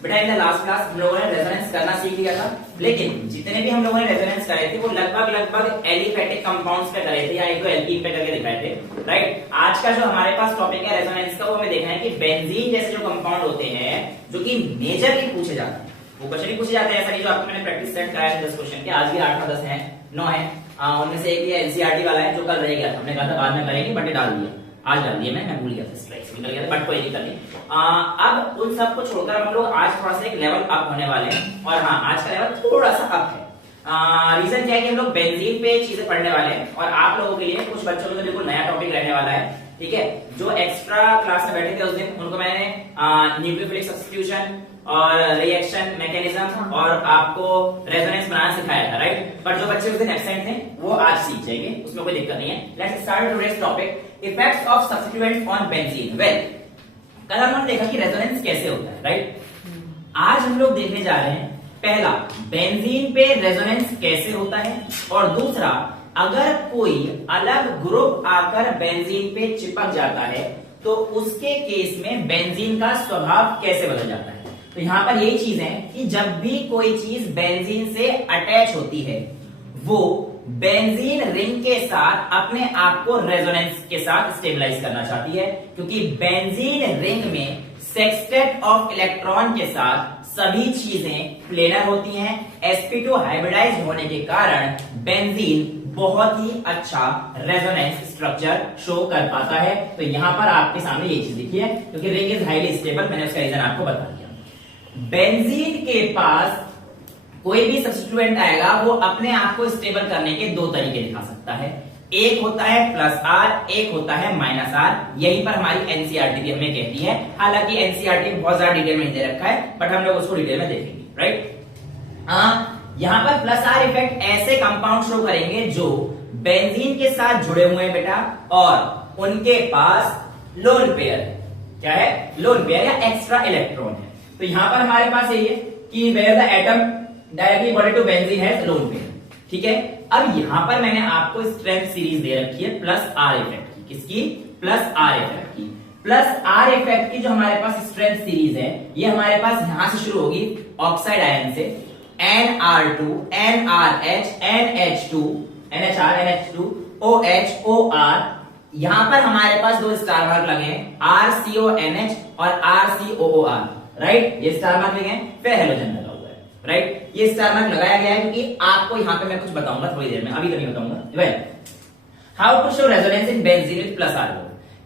बेटा in the last class हम लोगों ने रेजोनेंस करना सीख लिया था, लेकिन जितने भी हम लोगों ने रेजोनेंस करे थे वो लगभग एलिफेटिक कंपाउंड्स पे करे थे या एक दो एल्कीन पे करके दिखाए थे, राइट। आज का जो हमारे पास टॉपिक है रेजोनेंस का, वो हमें देखना है कि बेंजीन जैसे जो कंपाउंड होते हैं जो कि मेजरली पूछे जाते हैं, वो क्वेश्चन ही पूछे जाते हैं, ऐसा नहीं जो आपको मैंने प्रैक्टिस सेट कराया था 10 क्वेश्चन के, आज भी 8 10 है 9 है, उनमें से एक ये एनसीईआरटी वाला है जो कल रह गया था, हमने कहा था बाद में करेंगे बट डाल दिया, आज डाल दिया मैं भूल गया था, स्ट्राइक्स निकल गया था, बट कोई दिक्कत नहीं। अब उन सब को छोड़कर हम लोग आज थोड़ा सा एक लेवल अप होने वाले हैं, और हाँ आज का लेवल थोड़ा सा अप है। रीजन क्या है कि हम लोग बेंजीन पे चीजें पढ़ने वाले हैं, और आप लोगों के लिए कुछ बच्चों के लिए बिल्कुल नया टॉपिक रहने वाला है, ठीक है। जो एक्स्ट्रा क्लास में बैठे थे उस दिन उनको मैंने न्यूक्लियोफिलिक सब्स्टिट्यूशन और रिएक्शन मैकेनिज्म और आपको रेजोनेंस बनाना सिखाया था, राइट। बट जो बच्चे उस दिन एब्सेंट थे वो आज सीख जाएंगे, उसमें कोई दिक्कत नहीं है। Let's start today's topic, effects of substituents on benzene. Well, कल हमने देखा कि रेजोनेंस कैसे होता है, राइट। आज हम लोग देखने जा रहे हैं पहला बेंजीन पे रेजोनेंस कैसे होता है, और दूसरा अगर कोई अलग ग्रुप आकर बेंजीन पे चिपक जाता है तो उसके केस में बेंजीन का स्वभाव कैसे बदल जाता है। तो यहां पर यही चीज है कि जब भी कोई चीज बेंजीन से अटैच होती है वो बेंजीन रिंग के साथ अपने आप को रेजोनेंस के साथ स्टेबलाइज करना चाहती है, क्योंकि बेंजीन रिंग में सेक्सटेट ऑफ इलेक्ट्रॉन के साथ सभी चीजें प्लेनर होती हैं। sp2 हाइब्रिडाइज होने के कारण बेंजीन बहुत ही अच्छा रेजोनेंस स्ट्रक्चर शो कर पाता है। तो यहां पर आपके सामने ये चीज लिखी है, क्योंकि रिंग इज हाईली स्टेबल, मैंने उसका रीजन आपको बता दिया। बेंजीन के पास कोई भी सब्स्टिट्यूएंट आएगा वो अपने आप को स्टेबल करने के दो तरीके दिखा सकता है, एक होता है प्लस आर, एक होता है माइनस आर। यहीं पर हमारी एनसीईआरटी भी हमें कहती है, हालांकि एनसीईआरटी में बहुत ज्यादा डिटेल में दे रखा है, बट हम लोग उसको डिटेल में देखेंगे, राइट। यहां पर प्लस आर इफेक्ट ऐसे कंपाउंड शो करेंगे जो बेंजीन के साथ जुड़े हुए हैं बेटा, और उनके पास लोन पेयर, क्या है, लोन पेयर या एक्स्ट्रा इलेक्ट्रॉन है। तो यहां पर हमारे पास यही है कि where the atom directly bonded to benzene has lone pair, ठीक है। अब यहां पर मैंने आपको स्ट्रेंथ सीरीज दे रखी है प्लस आर इफेक्ट की, किसकी, प्लस आर इफेक्ट की। प्लस आर इफेक्ट की जो हमारे पास स्ट्रेंथ सीरीज है ये हमारे पास यहां से शुरू होगी ऑक्साइड आयन से, NR2, NRH, NH2, NHR, NH2, OH, OR। यहां पर हमारे पास दो स्टार मार्क लगे हैं, RCONH और RCOOR, राइट। ये स्टार मार्क लगे हैं, फिर हेलोजन लगा हुआ है, राइट। ये स्टार मार्क लगाया गया है क्योंकि आपको यहां पे मैं कुछ बताऊंगा थोड़ी देर में, अभी तो नहीं बताऊंगा। Well, how to show resonance in benzene with plus R,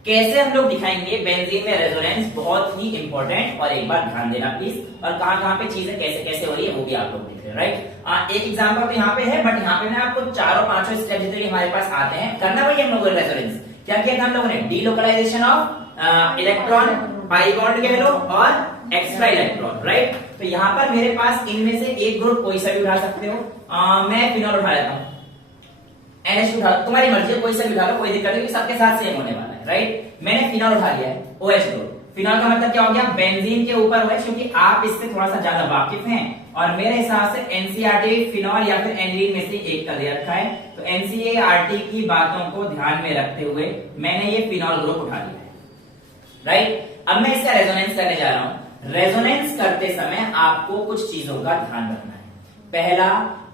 कैसे हम लोग दिखाएंगे बेंजीन में रेजोनेंस, बहुत ही इंपॉर्टेंट, और एक बार ध्यान देना प्लीज, और कहां पे चीजें कैसे कैसे हो रही है वो भी आप लोग देख रहे हैं, राइट। एक एग्जांपल तो यहाँ पे है, बट यहाँ पे मैं आपको चारों पांचों स्टेप जितने हमारे पास आते हैं करना वही हम लोगों ने रेजोनेंस। क्या किया था हम लोगों ने, delocalization of electron, pi bond कह लो, और एक्स्ट्रा इलेक्ट्रॉन, राइट। तो यहाँ पर मेरे पास इनमें से एक ग्रुप कोई सा भी उठा सकते हो, मैं फिनॉल उठा लेता हूँ, NH उठा, तुम्हारी मर्जी है, कोई सा भी उठा लो, कोई दिक्कत नहीं, सबके साथ सेम होने वाला है, राइट। मैंने फिनॉल उठा लिया है, OH ग्रुप। फिनॉल का मतलब क्या हो गया, बेंजीन के ऊपर OH, क्योंकि आप इससे थोड़ा सा ज्यादा वाकिफ हैं, और मेरे हिसाब से एनसीईआरटी फिनॉल या फिर एनरीन में से एक का दे रखा है, तो एनसीईआरटी की बातों को ध्यान में रखते हुए मैंने ये फिनॉल ग्रुप उठा लिया है, राइट। अब मैं इसका रेजोनेंस करने जा रहा हूं। रेजोनेंस करते समय आपको कुछ चीजों का ध्यान रखना है। पहला,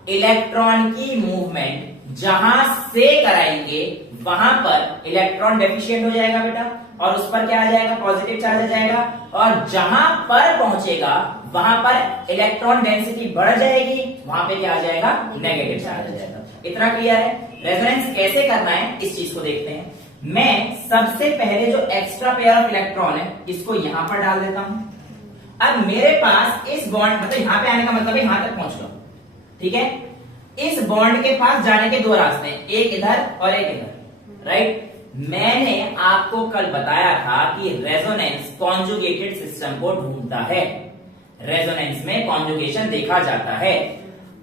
इलेक्ट्रॉन की मूवमेंट जहां से कराएंगे वहां पर इलेक्ट्रॉन डेफिशिएंट हो जाएगा बेटा, और उस पर क्या आ जाएगा, पॉजिटिव चार्ज आ जाएगा, और जहां पर पहुंचेगा वहां पर इलेक्ट्रॉन डेंसिटी बढ़ जाएगी, वहां पे क्या आ जाएगा, नेगेटिव चार्ज आ जाएगा। इतना क्लियर है। रेजोनेंस कैसे करना है इस चीज को देखते हैं। मैं सबसे पहले जो एक्स्ट्रा पेयर ऑफ इलेक्ट्रॉन है इसको यहां पर डाल देता हूं। अब मेरे पास इस बॉन्ड, मतलब यहां पे आने का मतलब है यहां तक पहुंच लो, ठीक है। इस बॉन्ड के पास जाने के दो रास्ते हैं, एक इधर और एक इधर, राइट। मैंने आपको कल बताया था कि रेजोनेंस कॉन्जुगेटेड सिस्टम को ढूंढता है, रेजोनेंस में कॉन्जुगेशन देखा जाता है।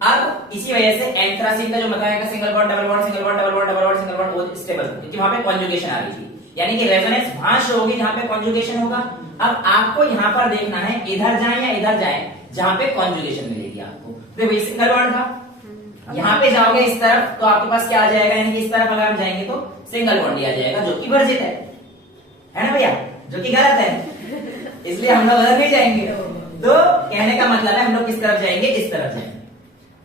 अब इसी वजह से एंथ्रासीन का जो बताया single bond double bond, single bond double bond, double bond single bond, वो स्टेबल, क्योंकि वहां पे कॉन्जुगेशन आ रही थी, यानी कि रेजोनेंस वहां शो होगी जहां पे कॉन्जुगेशन होगा। अब आपको यहां पर देखना है इधर जाए या इधर जाए, जहां पे कॉन्जुगेशन मिलेगी आपको। तो वही सिंगल बॉन्ड था, यहाँ पे जाओगे इस तरफ तो आपके पास क्या आ जाएगा, यानी कि इस तरफ अगर हम जाएंगे तो सिंगल बॉन्ड आ जाएगा, जो कि वर्जित है ना भैया, जो कि गलत है, इसलिए हम लोग उधर नहीं जाएंगे। तो कहने का मतलब है हम लोग किस तरफ जाएंगे, इस तरफ जाएंगे।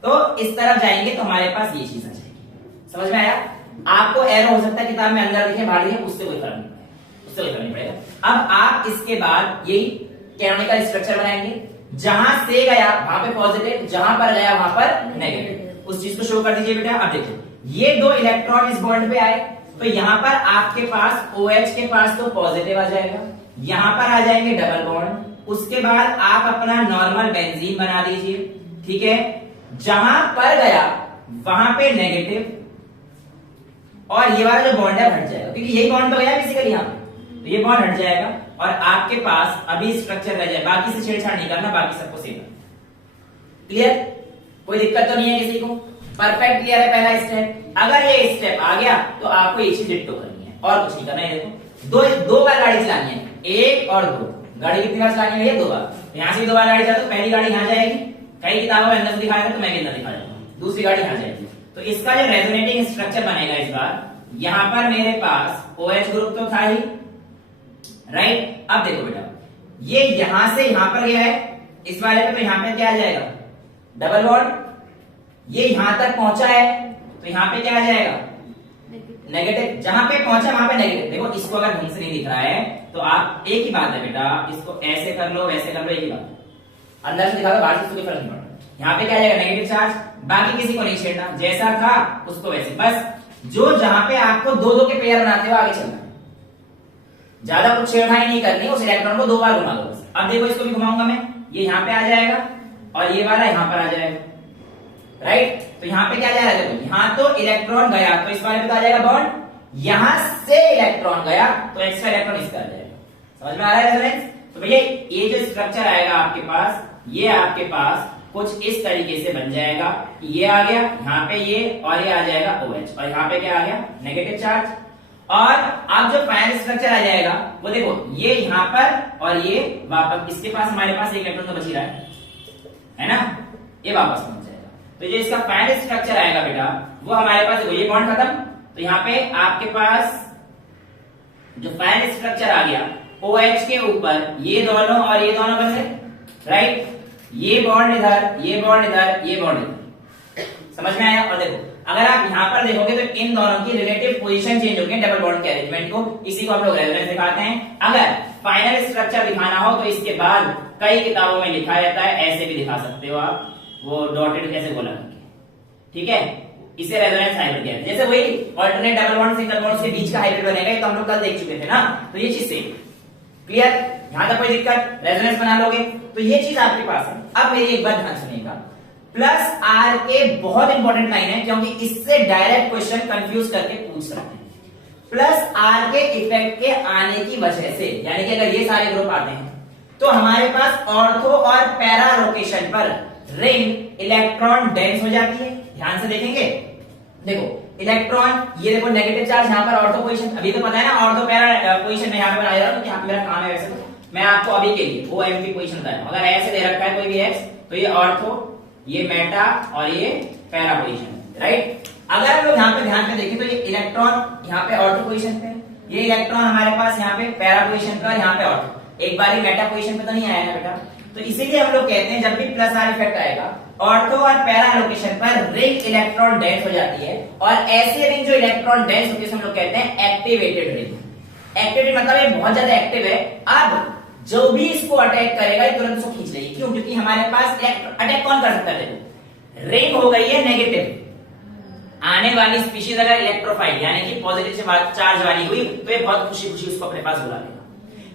तो इस तरफ जाएंगे तो हमारे पास ये चीज आ जाएगी। समझ में आया? आपको एरो हो सकता है किताब में अंदर दिखे बाहर दिखे, उससे कोई फर्क नहीं पड़ेगा, उससे कोई फर्क नहीं पड़ेगा। अब आप इसके बाद यही कैनोनिकल स्ट्रक्चर बनाएंगे, जहां से गया वहां पे पॉजिटिव, जहां पर गया वहां पर नेगेटिव। उस चीज को शो कर दीजिए बेटा। अब देखो ये दो इलेक्ट्रॉन इस बॉन्ड पे आए, तो यहां पर आपके पास OH के पास तो पॉजिटिव आ जाएगा, यहां पर आ जाएंगे डबल बॉन्ड, उसके बाद आप अपना नॉर्मल बेंजीन बना दीजिए, ठीक है। जहां पर गया वहां पे नेगेटिव, और ये वाला जो बॉन्ड है हट जाएगा, क्योंकि यही बॉन्ड तो गया बेसिकली यहां पे, तो ये बॉन्ड हट जाएगा और आपके पास अभी स्ट्रक्चर रह जाए। बाकी से छेड़छाड़ नहीं करना, बाकी सबको सेम। क्लियर? कोई दिक्कत तो नहीं है किसी को? परफेक्ट क्लियर है पहला स्टेप। अगर ये स्टेप आ गया तो आपको ये चीज डिट्टो करनी है और कुछ नहीं करना है। देखो दो बार गाड़ी चलानी है, एक और दो। गाड़ी कितनी बार चलानी है? 2 बार। यहां से 2 बार गाड़ी चला तो पहली गाड़ी यहां जाएगी, कई किताबों में अंदर से दिखाया था तो मैं भी अंदर दिखा दूंगा, दूसरी गाड़ी यहां जाएगी। तो इसका जो रेजोनेटिंग स्ट्रक्चर बनेगा इस बार, यहां पर मेरे पास OH ग्रुप तो था ही, राइट। अब देखो बेटा ये यहां से यहां पर गया है इस वाले पे, तो यहां पे क्या आ जाएगा? Double bond. ये यहां तक पहुंचा है तो यहां पे क्या आ जाएगा? नेगेटिव। जहां पे पहुंचा वहां पे नेगेटिव। देखो इसको अगर ढंग से नहीं दिख रहा है तो आप एक ही बात है बेटा, इसको ऐसे कर लो वैसे कर लो, एक ही बात। अंदर से दिखा दो, बाहर से कोई फर्क नहीं पड़ता। यहाँ पे क्या आ जाएगा? Negative charge. बाकी किसी को नहीं छेड़ना, जैसा था उसको वैसे, बस जो जहां पे आपको 2-2 के पेयर बनाते हो आगे चलना है, ज्यादा कुछ छेड़खानी नहीं करनी। उस इलेक्ट्रॉन को 2 बार घुमा दो बस। अब देखो इसको भी घुमाऊंगा मैं, ये यहाँ पे आ जाएगा और ये वाला यहाँ पर आ जाएगा, राइट। तो यहाँ पे क्या जाएगा? देखो यहाँ तो इलेक्ट्रॉन गया तो इस वाले पे तो आ जाएगा बॉन्ड, यहां से इलेक्ट्रॉन गया तो एक्स्ट्रा इलेक्ट्रॉन इसका आ जाएगा। समझ में आ रहा है रेजोनेंस? तो भैया ये जो स्ट्रक्चर आएगा आपके पास, ये आपके पास कुछ इस तरीके से बन जाएगा कि ये आ गया यहाँ पे ये, और ये आ जाएगा OH, और यहाँ पे क्या आ गया? Negative charge. और अब जो फाइनल स्ट्रक्चर आ जाएगा वो देखो, ये यहाँ पर और ये वापस, इसके पास हमारे पास एक इलेक्ट्रॉन तो बच ही रहा है ना, ये वापस पहुंच जाएगा। तो जो इसका फाइनल स्ट्रक्चर आएगा बेटा वो हमारे पास देखो, ये बॉन्ड खत्म, तो यहाँ पे आपके पास जो फाइनल स्ट्रक्चर आ गया OH के ऊपर ये दोनों और ये दोनों बन गए, राइट। ये बॉन्ड इधर, ये बॉन्ड इधर, ये बॉन्ड इधर। समझ में आया? और देखो अगर आप यहाँ पर देखोगे तो इन दोनों की रिलेटिव पोजीशन चेंज होगी डबल बॉन्ड के अरेंजमेंट को, इसी को हम लोग रेजोनेंस दिखाते हैं। अगर फाइनल स्ट्रक्चर दिखाना हो तो इसके बाद कई किताबों में लिखा जाता है, ऐसे भी दिखा सकते हो आप, वो डॉटेड कैसे बोला, ठीक है। इसे रेजोनेंस हाइब्रिड कहते हैं। जैसे वही alternate double bond single bond के बीच का हाइब्रिड बनेगा, ये तो हम लोग कल देख चुके थे ना, तो ये चीज सेम। क्लियर? यहां तक कोई दिक्कत? रेजोनेंस बना लोगे तो ये चीज आपके पास है। अब मेरी एक बात ध्यान सुनिएगा, प्लस आर के बहुत इंपॉर्टेंट लाइन है, क्योंकि इससे डायरेक्ट क्वेश्चन कंफ्यूज करके पूछ सकते हैं। प्लस आर के इफेक्ट के आने की वजह से, यानी कि अगर ये सारे ग्रुप आते हैं तो हमारे पास ऑर्थो और पैरा लोकेशन पर रिंग इलेक्ट्रॉन डेंस हो जाती है। ध्यान से देखेंगे, देखो इलेक्ट्रॉन, ये देखो नेगेटिव चार्ज यहाँ पर ऑर्थो पोजीशन, अभी तो पता है ना ऑर्थो पैरा पोजीशन में यहाँ पे बनाया जाता है, यहाँ पे मेरा काम है। वैसे तो मैं आपको अभी के लिए OM की पोजीशन बताया, अगर ऐसे दे रखा है कोई भी एक्स, तो ये ऑर्थो, ये मेटा और ये पैरा पोजीशन, राइट। अगर हम लोग यहाँ पे ध्यान में देखें तो ये इलेक्ट्रॉन यहाँ पे ऑर्थो पोजीशन पे, ये इलेक्ट्रॉन हमारे पास यहाँ पे पैरा पोजीशन पे और यहाँ पे ऑर्थो, एक बार ही मेटा पोजीशन पे तो नहीं आया ना बेटा। तो इसीलिए हम लोग कहते हैं जब भी प्लस आर इफेक्ट आएगा ऑर्थो और पैरा लोकेशन पर रिंग इलेक्ट्रॉन डेंस हो जाती है, और ऐसी रिंग जो इलेक्ट्रॉन डेंस होती है हम लोग कहते हैं एक्टिवेटेड रिंग। एक्टिवेटेड मतलब ये बहुत ज्यादा एक्टिव है, अब जो भी इसको अटैक करेगा ये तुरंत उसको खींच लेगी। क्यों? क्योंकि हमारे पास अटैक कौन कर सकता है? रिंग हो गई है नेगेटिव, आने वाली स्पीशीज अगर इलेक्ट्रोफाइल यानी कि पॉजिटिव से चार्ज वाली हुई तो ये बहुत खुशी खुशी उसको अपने पास बुला लेगा।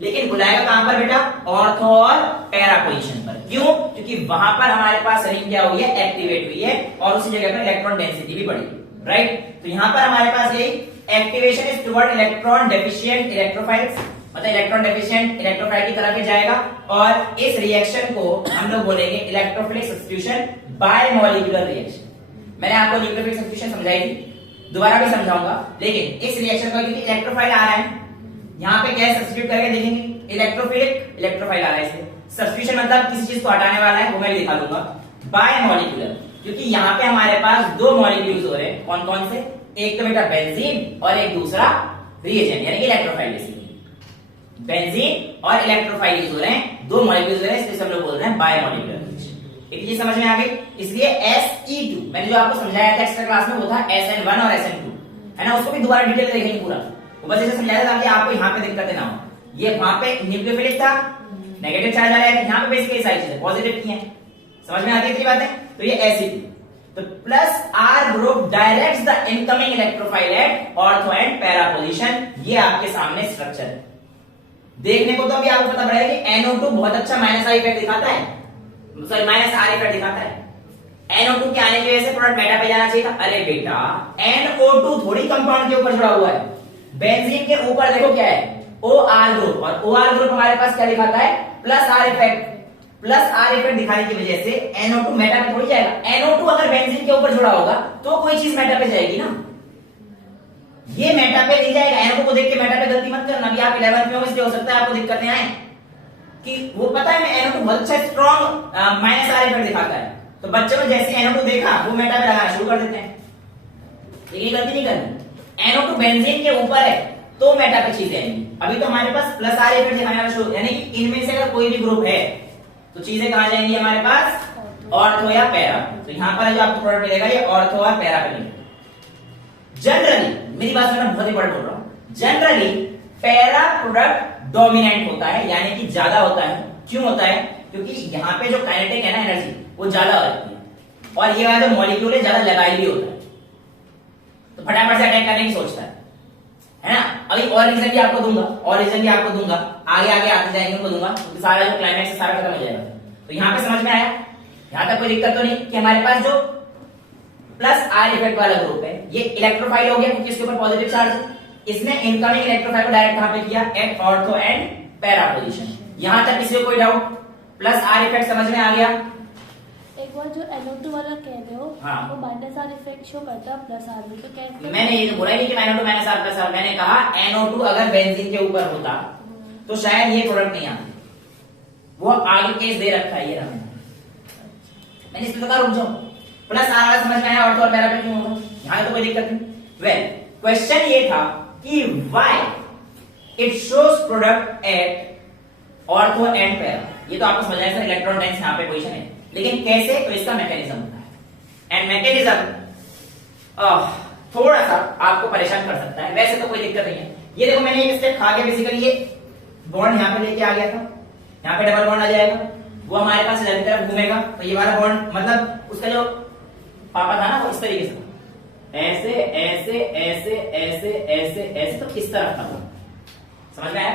लेकिन बुलाएगा कहां पर बेटा? ऑर्थो और पैरा पोजीशन पर। क्यों? क्योंकि वहां पर हमारे पास रिंग क्या हुई है? एक्टिवेट हुई है, और उसी जगह पर इलेक्ट्रॉन डेंसिटी भी बढ़ी, राइट। तो यहां पर हमारे पास यही activation is toward electron deficient electrophiles, मतलब इलेक्ट्रॉन डेफिशिएंट इलेक्ट्रोफाइल की तरफ जाएगा, और इस रिएक्शन को हम लोग बोलेंगे electrophilic substitution bye molecular reaction. मैंने आपको न्यूक्लियोफिलिक सब्स्टिट्यूशन समझाई थी, दोबारा भी समझाऊंगा, लेकिन इस रिएक्शन का क्योंकि इलेक्ट्रोफाइल आ रहा है, यहाँ पे क्या सब्स्टिट्यूट करके देखेंगे, इलेक्ट्रोफिलिक इलेक्ट्रोफाइल आ रहा है इसमें, सब्स्टिट्यूशन मतलब किसी चीज को हटाने वाला है, वो मैं दिखा दूंगा। बाय मॉलिक्यूलर, क्योंकि यहाँ पे हमारे पास 2 मॉलिक्यूल्स हो रहे हैं, कौन कौन से? एक तो बेटा बेंजीन और एक दूसरा रिएजेंट यानी कि इलेक्ट्रोफाइल। बेंजीन और इलेक्ट्रोफाइल यूज हो रहे हैं, दो मॉलिक्यूल्स हो रहे हैं, इसलिए हम लोग बोल रहे हैं बायोमॉलिक्यूलर रिएक्शन। एक चीज समझ में आ गई। इसलिए SE2 मैंने जो आपको समझाया था एक्स्ट्रा क्लास में वो था SN1 और SN2, है ना, उसको भी दोबारा डिटेल में देखेंगे पूरा, वो बस ऐसे समझाया था ताकि आपको यहाँ पे दिक्कतें ना हो। ये वहां पे न्यूक्लियोफिलिक था, नेगेटिव चार्ज आ रहा है, यहाँ पे बेसिकली सारी चीजें पॉजिटिव की हैं। समझ में आती है बातें। तो ये SE2 तो plus R group directs the incoming electrophile at ortho and para position. ये आपके सामने स्ट्रक्चर है। देखने को तो अभी आपको पता पड़ेगा कि NO2 बहुत अच्छा माइनस आई इफेक्ट दिखाता है, सॉरी माइनस R इफेक्ट दिखाता है। NO2 के आने की वजह से प्रोडक्ट मेटा पे जाना चाहिए था। अरे बेटा NO2 थोड़ी कंपाउंड के ऊपर जुड़ा हुआ है, बेंजीन के ऊपर देखो क्या है OR ग्रुप, और OR ग्रुप हमारे पास क्या दिखाता है plus R effect. Plus R effect दिखाने की वजह से NO2 मेटा पे थोड़ी जाएगा। NO2 अगर बेंजीन के ऊपर जुड़ा होगा तो कोई चीज मेटा पे जाएगी ना, ये मेटा पे नहीं जाएगा। NO2 को देख के मेटा पे गलती मत करना, अभी आप 11th में हो इसलिए हो सकता है आपको दिक्कतें आए कि वो पता है मैं NO2 बहुत अच्छा स्ट्रॉन्ग माइनस R इफेक्ट दिखाता है, तो बच्चे में जैसे NO2 देखा वो मेटा पे लगाना शुरू कर देते हैं, लेकिन ये गलती नहीं करनी। NO2 बेंजीन के ऊपर है तो मेटा पे चीजें आएंगी। अभी तो हमारे पास प्लस R इफेक्ट दिखाने वाला शुरू, यानी कि इनमें से अगर कोई भी ग्रुप है तो चीजें कहां जाएंगी हमारे पास ऑर्थो या पैरा। तो यहां पर जो आपको प्रोडक्ट मिलेगा ये ऑर्थो और पैरा पे मिलेगा। जनरली मेरी बात सुनना, बहुत इंपॉर्टेंट बोल रहा हूं, जनरली पैरा प्रोडक्ट डोमिनेंट होता है, यानी कि ज्यादा होता है। क्यों होता है? क्योंकि यहाँ पे जो काइनेटिक है ना एनर्जी वो ज्यादा हो जाती है, और ये वाला जो मॉलिक्यूल है ज्यादा लगाई भी होता है, तो फटाफट से अटैक करने की सोचता है ना। अभी और रीजन भी आपको दूंगा, आगे आगे आते जाएंगे उनको दूंगा, क्योंकि सारा जो क्लाइमैक्स है सारा खत्म हो जाएगा। तो यहाँ पे समझ में आया, यहाँ तक कोई दिक्कत तो नहीं कि हमारे पास जो प्लस R इफेक्ट वाला ग्रुप है ये इलेक्ट्रोफाइल हो गया क्योंकि इसके ऊपर पॉजिटिव चार्ज है। इसने इनकमिंग इलेक्ट्रोफाइल को डायरेक्ट कहां पे किया? At ortho and para position. यहां तक किसी को कोई डाउट? प्लस R इफेक्ट समझ में आ गया? एक बार जो NO2 वाला कह रहे हो, हाँ, वो माइनस R इफेक्ट शो करता है प्लस R में, तो कैसे? मैंने ये तो बोला नहीं कि NO2 minus R plus R, मैंने कहा NO2 अगर बेंजीन के ऊपर होता तो शायद ये प्रोडक्ट नहीं आता। वो आगे केस दे रखा है, ये रहा मैंने इसलिए तो कहा रुक जाओ। प्लस R वाला समझ में आया, ऑर्थो और पैरा पे क्यों होगा, यहां तो कोई दिक्कत नहीं। वेल क्वेश्चन ये था कि why it shows product at ortho and para. ये तो आपको समझ आया सर, इलेक्ट्रॉन डेंस यहां पे पोजीशन है, लेकिन कैसे? तो इसका मैकेनिज्म होता है, एंड मैकेनिज्म थोड़ा सा आपको परेशान कर सकता है। वैसे तो कोई दिक्कत नहीं है। ये देखो मैंने एक स्टेप खा के बेसिकली ये बॉन्ड यहाँ पे लेके आ गया था, यहाँ पे डबल बॉन्ड आ जाएगा, वो हमारे पास इधर की तरफ घूमेगा, तो ये वाला बॉन्ड मतलब उसका जो पापा था ना वो इस तरीके से ऐसे ऐसे ऐसे ऐसे ऐसे ऐसे, तो किस तरफ था वो, समझ में आया?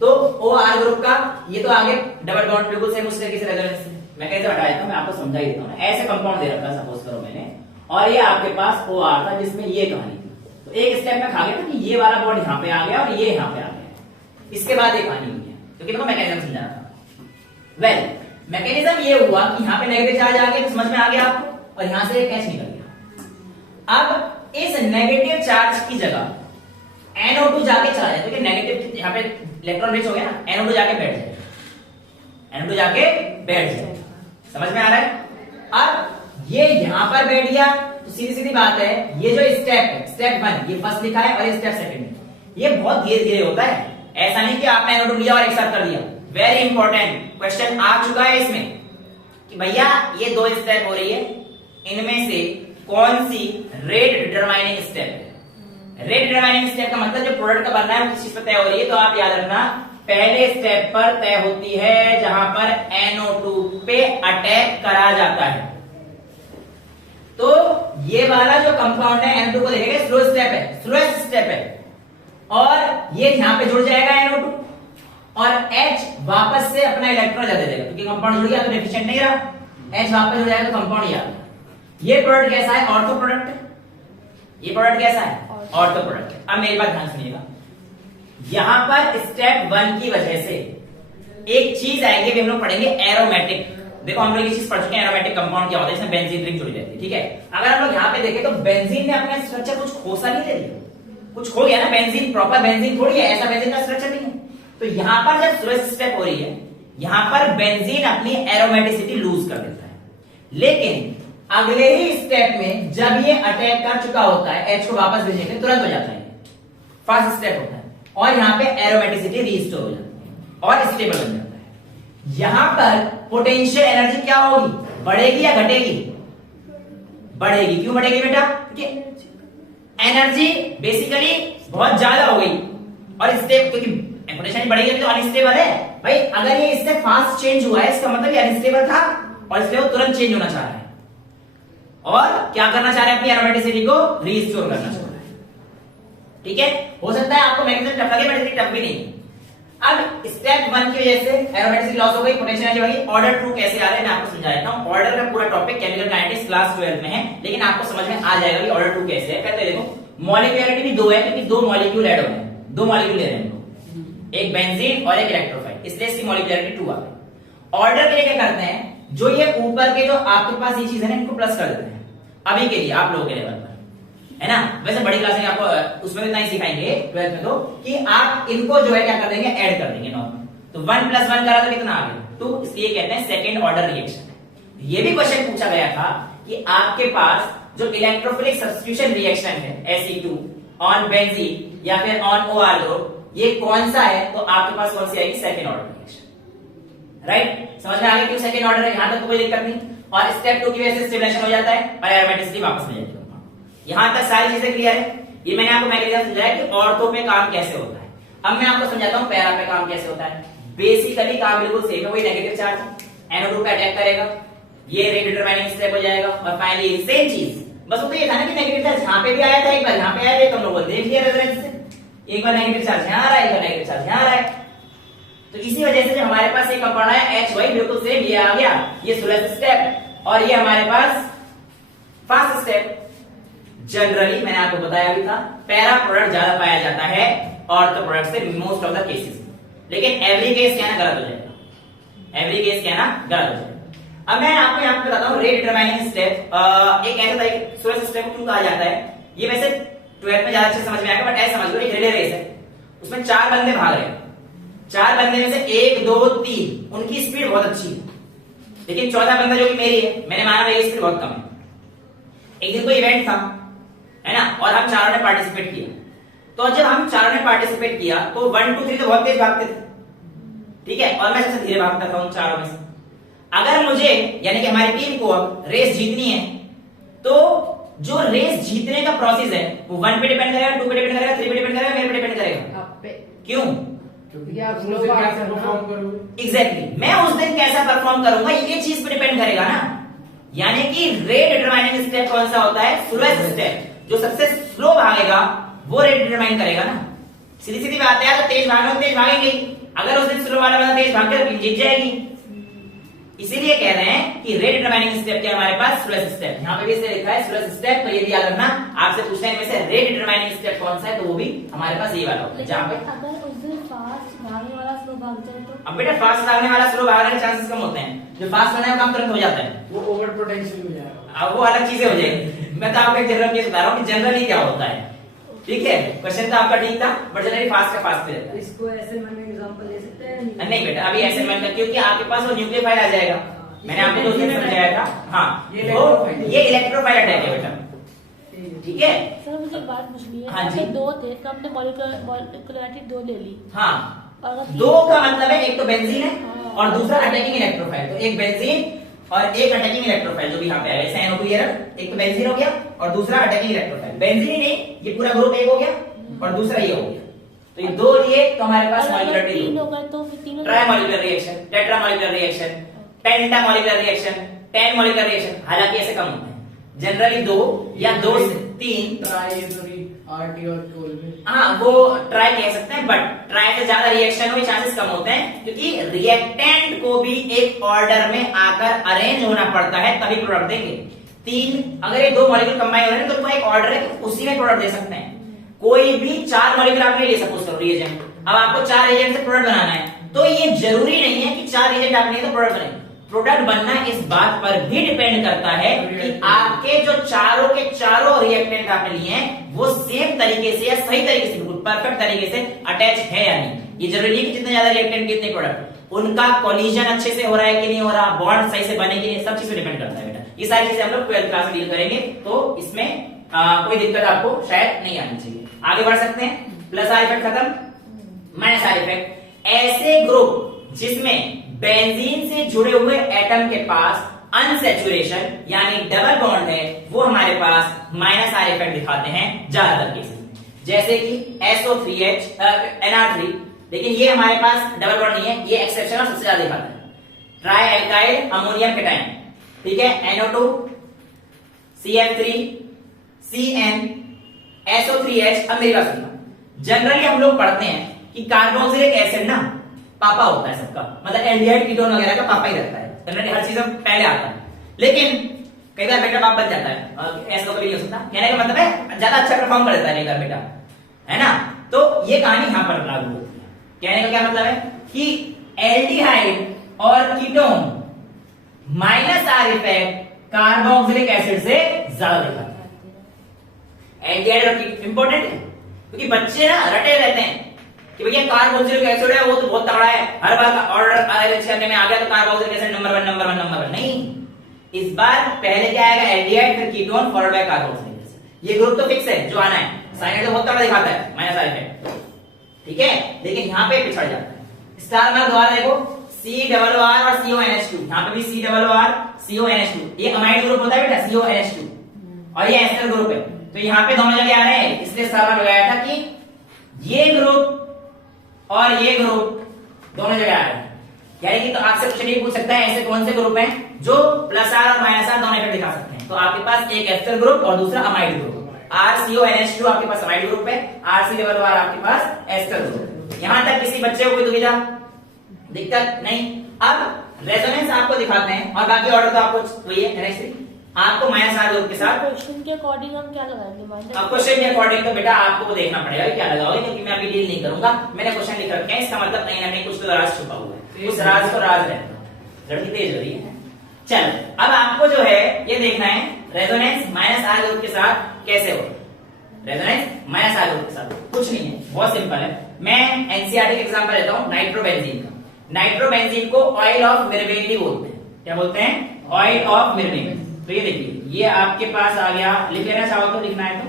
तो OR ग्रुप का ये तो आगे डबल बॉन्ड बिल्कुल सेम उस तरीके से रेजोनेंस से। मैं कैसे हटा देता हूं, मैं आपको समझा ही देता हूं। ऐसे कंपाउंड दे रखा सपोज करो मैंने, और ये आपके पास OR था जिसमें ये कहानी थी, तो एक स्टेप में खा गया था कि ये वाला बॉन्ड यहाँ पे आ गया और ये यहाँ पे आ गया, इसके बाद ये कहानी हुई है, क्योंकि मैं मैकेनिज्म समझा रहा था। वेल मैकेनिज्म ये हुआ कि यहाँ पे नेगेटिव चार्ज आ गया, तो समझ में आ गया आपको, और यहां से कैच निकल गया। अब इस नेगेटिव चार्ज की जगह NO2 जाके चला जाए, क्योंकि नेगेटिव यहाँ पे इलेक्ट्रॉन रिच हो गया ना, NO2 जाके बैठ जाए, NO2 जाके बैठ जाए, समझ में आ रहा है? अब ये यहां पर बैठ गया तो सीधी सीधी बात है, ये जो स्टेप है स्टेप 1 ये फर्स्ट लिखा है और ये स्टेप सेकंड है, ये बहुत धीरे धीरे होता है। ऐसा नहीं कि आपने NO2 लिया और एक साथ कर दिया। वेरी इंपॉर्टेंट क्वेश्चन आ चुका है इसमें कि भैया ये दो स्टेप हो रही है, इनमें से कौन सी रेट डिटरमाइनिंग स्टेप है? रेट डिटरमाइनिंग स्टेप का मतलब जो प्रोडक्ट का बनना है वो किस चीज पर तय हो रही है, तो आप याद रखना पहले स्टेप पर तय होती है जहां पर NO2 पे अटैक करा जाता है। तो ये वाला जो कंपाउंड है NO2 को देखेंगे स्लो स्टेप है, स्लोएस्ट स्टेप है, और ये यहां पे जुड़ जाएगा NO2 और H वापस से अपना इलेक्ट्रॉन दे देगा, क्योंकि कंपाउंड जुड़ गया तो डेफिशिएंट नहीं रहा, H वापस जुड़ जाएगा तो कंपाउंड ही आ गया। ये प्रोडक्ट कैसा है? ऑर्थो प्रोडक्ट है। ये प्रोडक्ट कैसा है? ऑर्थो प्रोडक्ट है। अब मेरी बात ध्यान सुनिएगा, यहां पर स्टेप 1 की वजह से एक चीज आएगी, हम लोग पढ़ेंगे एरोमेटिक। देखो हम लोग ये चीज पढ़ चुके हैं, एरोमेटिक कंपाउंड क्या होता है, इसमें बेंजीन रिंग जुड़ी रहती है, ठीक है। अगर हम लोग यहाँ पे देखें तो बेंजीन ने अपना स्ट्रक्चर कुछ खोसा नहीं दे दिया, कुछ खो गया ना, बेंजीन प्रॉपर बेंजीन थोड़ी है, ऐसा बेंजीन का स्ट्रक्चर नहीं है। तो यहां पर जब स्लोएस्ट स्टेप हो रही है, यहां पर बेंजीन अपनी एरोमेटिसिटी लूज कर देता है, लेकिन अगले ही स्टेप में जब ये अटैक कर चुका होता है, H को वापस भेजने के तुरंत हो जाता है, फर्स्ट स्टेप होता है। और यहाँ पे एरोमेटिसिटी रीस्टोर हो जाती है और स्टेबल बन जाता है। यहां पर पोटेंशियल एनर्जी क्या होगी, बढ़ेगी या घटेगी? बढ़ेगी। क्यों बढ़ेगी बेटा? क्योंकि एनर्जी बेसिकली बहुत ज्यादा हो गई और स्टेप, क्योंकि पोटेंशियल बढ़ेगी तो अनस्टेबल है भाई। अगर ये इससे फास्ट चेंज हुआ है, इसका मतलब ये अनस्टेबल था और इसलिए वो तुरंत चेंज होना चाह रहा है और क्या करना चाह रहे हैं, अपनी एरोमेटिसिटी को रीस्टोर करना चाह रहा है। ठीक है, हो सकता है आपको मैग्नेटिक टफ लगे, बट इतनी टफ भी नहीं। अब स्टेप 1 की वजह से एरोमेटिसिटी लॉस हो गई, पोटेंशियल एनर्जी बढ़ी। ऑर्डर 2 कैसे आ रहा है मैं आपको समझा देता हूं। ऑर्डर का पूरा टॉपिक केमिकल काइनेटिक्स क्लास 12 में है, लेकिन आपको समझ में आ जाएगा कि ऑर्डर 2 कैसे है। कहते देखो, मॉलिक्यूलरिटी भी 2 है क्योंकि 2 मॉलिक्यूल ऐड हो रहे हैं, 2 मॉलिक्यूल ले रहे हैं, एक बेंजीन और एक इलेक्ट्रोफाइल, इसलिए इसकी मॉलिक्यूलरिटी 2 आ गई। ऑर्डर के लिए क्या करते हैं, जो ये ऊपर के जो आपके पास ये चीज है ना, इनको प्लस कर देते हैं अभी के लिए, आप लोगों के लेवल पर, है ना। वैसे बड़ी क्लास में आपको उसमें इतना ही सिखाएंगे 12th में, तो कि आप इनको जो है क्या कर देंगे, ऐड कर देंगे नॉर्मल। तो 1 + 1 करा तो कितना आ गया 2, इसलिए कहते हैं सेकंड ऑर्डर रिएक्शन। ये भी क्वेश्चन पूछा गया था कि आपके पास जो इलेक्ट्रोफिलिक सब्स्टिट्यूशन रिएक्शन है Fe2 ऑन बेंजीन या फिर ऑन OR ग्रुप, ये कौन सा है, तो आपके पास कौन सी आएगी, सेकंड ऑर्डर रिएक्शन। राइट, समझ में आ गया क्यों सेकंड ऑर्डर है, यहां तक तो कोई दिक्कत नहीं। और स्टेप 2 की वजह से स्टेबलाइजेशन हो जाता है और एरोमेटिसिटी वापस मिल जाती है। यहां तक सारी चीजें क्लियर है। ये मैंने आपको मैकेनिज्म समझाया कि ऑर्थो पे काम कैसे होता है। अब मैं आपको समझाता हूं पैरा पे काम कैसे होता है। बेसिकली काम बिल्कुल सेम है, वही नेगेटिव चार्ज NO2 पे अटैक करेगा, ये रेट डिटरमाइनिंग स्टेप हो जाएगा और फाइनली सेम चीज। बस वो तो ये था ना कि नेगेटिव चार्ज यहां पे भी आया था, एक बार यहां पे आया था, तुम लोगों ने देख लिया रेफरेंस से, एक बार नेगेटिव चार्ज यहां आ रहा है, एक बार नेगेटिव चार्ज यहां आ रहा है। तो इसी वजह से जो हमारे पास एक कंपाउंड है H, वही बिल्कुल सेम ये आ गया, ये स्लोएस्ट स्टेप और ये हमारे पास फास्ट स्टेप। जनरली मैंने आपको बताया भी था, पैरा प्रोडक्ट ज्यादा पाया जाता है ऑर्थो प्रोडक्ट से मोस्ट ऑफ द केसेस, लेकिन एवरी केस कहना गलत हो जाएगा, एवरी केस कहना गलत हो जाएगा। अब मैं आपको यहाँ पे बताता हूँ रेट डिटरमाइनिंग स्टेप। एक ऐसा तरीके स्लोएस्ट स्टेप क्यों कहा जाता है, ये वैसे 12th में ज्यादा अच्छे समझ में आएगा, बट ऐसे समझ लो एक रिले रेस है, उसमें 4 बंदे भाग रहे हैं, 4 बंदे में से 1 2 3 उनकी स्पीड बहुत अच्छी है, लेकिन चौथा बंदा जो कि मेरी है, मैंने माना मेरी स्पीड बहुत कम है। एक दिन कोई इवेंट था, है ना, और हम चारों ने पार्टिसिपेट किया। तो जब हम चारों ने पार्टिसिपेट किया तो 1 2 3 तो बहुत तेज भागते थे, ठीक है, और मैं सबसे धीरे भागता था उन चारों में से। अगर मुझे यानी कि हमारी टीम को अब रेस जीतनी है, तो जो रेस जीतने का प्रोसेस है वो 1 पे डिपेंड करेगा, 2 पे डिपेंड करेगा, 3 पे डिपेंड करेगा, मेरे पे डिपेंड करेगा। क्यों? क्योंकि आप स्लो कैसे परफॉर्म करोगे। एग्जैक्टली, मैं उस दिन कैसा परफॉर्म करूंगा ये चीज पे डिपेंड करेगा ना। यानी कि रेट डिटरमाइनिंग स्टेप कौन सा होता है, स्लोएस्ट स्टेप। जो सबसे स्लो भागेगा वो रेट डिटरमाइन करेगा ना। सीधी सीधी बात है, तो तेज भागना तो तेज भागेंगे, अगर उस दिन स्लो वाला बंदा तेज भाग गया तो जीत जाएगी। इसीलिए कह रहे हैं कि रेट डिटरमाइनिंग स्टेप क्या हमारे पास, स्लोएस्ट स्टेप। यहाँ पे भी इसे लिखा है स्लोएस्ट स्टेप, तो ये भी याद रखना। आपसे पूछते हैं इनमें से रेट डिटरमाइनिंग स्टेप कौन सा है, तो वो भी हमारे पास ये वाला होता है। जहाँ पे अगर उस दिन फास्ट भागने वाला स्लो भाग जाए तो, अब बेटा फास्ट भागने वाला स्लो भागने के चांसेस कम होते हैं, जो फास्ट भागने का काम तुरंत हो जाता है वो ओवर पोटेंशियल हो जाएगा। अब वो अलग चीजें हो जाएगी। मैं तो आपको एक जनरल केस बता रहा हूँ कि जनरली क्या होता है, ठीक है। क्वेश्चन तो आपका ठीक था, बट जनरली फास्ट का फास्ट पे रहता है। इसको ऐसे में एग्जांपल ले सकते हैं। नहीं बेटा, अभी ऐसे मन कर, क्योंकि आपके पास वो न्यूक्लियोफाइल आ जाएगा। मैंने आपको 2 दिन समझाया था। हाँ, ये इलेक्ट्रोफाइल अटैक है बेटा, ठीक है। सर मुझे एक बात पूछनी है। हाँ जी। अगर 2 थे तो हमने मॉलिक्यूलरिटी 2 ले ली, हाँ, और अगर 2 का मतलब है एक तो बेंजीन है हाँ। और दूसरा अटैकिंग इलेक्ट्रोफाइल। तो एक बेंजीन और एक अटैकिंग इलेक्ट्रोफाइल जो भी यहाँ पे आया, जैसे NO2 एक तो बेंजीन हो गया और दूसरा अटैकिंग इलेक्ट्रोफाइल। बेंजीन ही नहीं, ये पूरा ग्रुप एक हो गया और दूसरा ये हो गया, तो ये 2 लिए तो हमारे पास अगर मॉलिक्यूलरिटी 3 हो गए तो फिर तीनों trimolecular reaction, tetramolecular reaction, pentamolecular reaction, 10 molecular reaction. हालांकि ऐसे कम होते हैं, जनरली 2 या 2 से 3। ट्राई आरटी और कोल में, हाँ, वो ट्राई कह सकते हैं, बट ट्राई से ज्यादा रिएक्शन हो चांसेस कम होते हैं, क्योंकि रिएक्टेंट को भी एक ऑर्डर में आकर अरेंज होना पड़ता है तभी प्रोडक्ट देंगे। 3 अगर ये 2 मॉलिक्यूल कंबाइन हो रहे हैं तो उनका एक ऑर्डर है, उसी में प्रोडक्ट दे सकते हैं। कोई भी 4 मॉलिक्यूल आप नहीं ले सपोज करो रिएजेंट, अब आपको 4 रिएजेंट से प्रोडक्ट बनाना है, तो ये जरूरी नहीं है कि 4 रिएजेंट आप नहीं तो प्रोडक्ट बने। प्रोडक्ट बनना इस बात पर भी डिपेंड करता है कि आपके जो चारों के चारों रिएक्टेंट आपने लिए हैं वो सेम तरीके से या सही तरीके से, बिल्कुल परफेक्ट तरीके से अटैच है या नहीं। ये जरूरी नहीं कि जितने ज्यादा रिएक्टेंट कितने प्रोडक्ट, उनका कोलिजन अच्छे से हो रहा है कि नहीं हो रहा, बॉन्ड सही से बने कि नहीं, सब चीज पे डिपेंड करता है बेटा। ये सारी चीजें हम लोग 12th क्लास में डील करेंगे, तो इसमें कोई दिक्कत आपको शायद नहीं आनी चाहिए। आगे बढ़ सकते हैं। प्लस आ इफेक्ट खत्म, माइनस आर इफेक्ट, ऐसे ग्रुप जिसमें बेंजीन से जुड़े हुए एटम के पास अनसैचुरेशन यानी डबल बॉन्ड है, वो हमारे पास माइनस आर इफेक्ट दिखाते हैं ज्यादातर केसेस में, जैसे कि SO3H NR3, लेकिन ये हमारे पास डबल बॉन्ड नहीं है, ये एक्सेप्शनल सबसे ज्यादा दिखाता है। ट्राई एल्काइल अमोनियम केटाइन, ठीक है, NO2 CF3 CN SO3H। अब मेरी बात सुनना, जनरली हम लोग पढ़ते हैं कि कार्बोक्सिलिक एसिड ना पापा होता है सबका, मतलब एल्डिहाइड कीटोन वगैरह का पापा ही रहता है, जनरली हर चीज में पहले आता है, लेकिन कई बार बेटा बाप बन जाता है, ऐसा तो कभी नहीं हो सकता। कहने का मतलब है ज्यादा अच्छा परफॉर्म कर देता है कई बार बेटा, है ना। तो ये कहानी यहां पर लागू होती है। कहने का क्या मतलब है कि एल्डिहाइड और ketone minus R effect carboxylic acid से ज्यादा दिखाता है। एल्डिहाइड और इंपॉर्टेंट है क्योंकि बच्चे ना रटे रहते हैं कि भैया कार्बोक्सिलिक एसिड है वो तो बहुत तगड़ा है, हर बार का ऑर्डर अरेंज करने में आ गया तो carboxylic acid number 1 number 1 number 1 नहीं, इस बार पहले क्या आएगा एल्डिहाइड फिर ketone followed by carboxylic acid. ये ग्रुप तो फिक्स है जो आना है, साइनाइड तो बहुत तगड़ा दिखाता है माइनस आर इफेक्ट, ठीक है, लेकिन यहां पे पिछड़ जाता है। स्टार मार्क द्वारा देखो CRR और CONH2, यहां पे भी CRR CONH2, ये अमाइड ग्रुप होता है बेटा CONH2 और ये एस्टर ग्रुप है, तो यहां पे दोनों जगह आ रहे हैं, इसलिए स्टार मार्क लगाया था कि ये ग्रुप और ये ग्रुप दोनों जगह आ रहे हैं। यानी कि तो आपसे क्वेश्चन ये पूछ सकता है ऐसे कौन से ग्रुप हैं जो प्लस आर और माइनस आर दोनों इफेक्ट दिखा सकते हैं, तो आपके पास एक एस्टर ग्रुप और दूसरा अमाइड ग्रुप, RCONH2 आपके पास अमाइड ग्रुप है, RCRR आपके पास एस्टर ग्रुप। यहां तक किसी बच्चे को कोई दुविधा दिक्कत नहीं। अब रेजोनेंस आपको दिखाते हैं और बाकी ऑर्डर तो आपको वही है NH3, आपको माइनस आर ग्रुप के साथ क्वेश्चन के अकॉर्डिंग हम क्या लगाएंगे माइनस? अब क्वेश्चन के अकॉर्डिंग तो बेटा आपको वो देखना पड़ेगा क्या लगाओगे, क्योंकि मैं अभी डील नहीं करूंगा, मैंने क्वेश्चन लिख रखे हैं, इसका मतलब कहीं ना कहीं कुछ तो राज छुपा हुआ है, उस राज को राज रहता है। लड़की तेज हो रही है। चलो अब आपको जो है ये देखना है रेजोनेंस माइनस आर ग्रुप के साथ कैसे हो। रेजोनेंस माइनस आर ग्रुप के साथ कुछ नहीं है, बहुत सिंपल है। मैं एनसीईआरटी का एग्जांपल लेता हूं नाइट्रोबेंजीन का। नाइट्रोबेंजीन को ऑयल ऑफ मिर्वेन भी बोलते हैं, क्या बोलते हैं? Oil of mirbane. तो ये देखिए ये आपके पास आ गया, लिख लेना चाहो तो लिखना है तो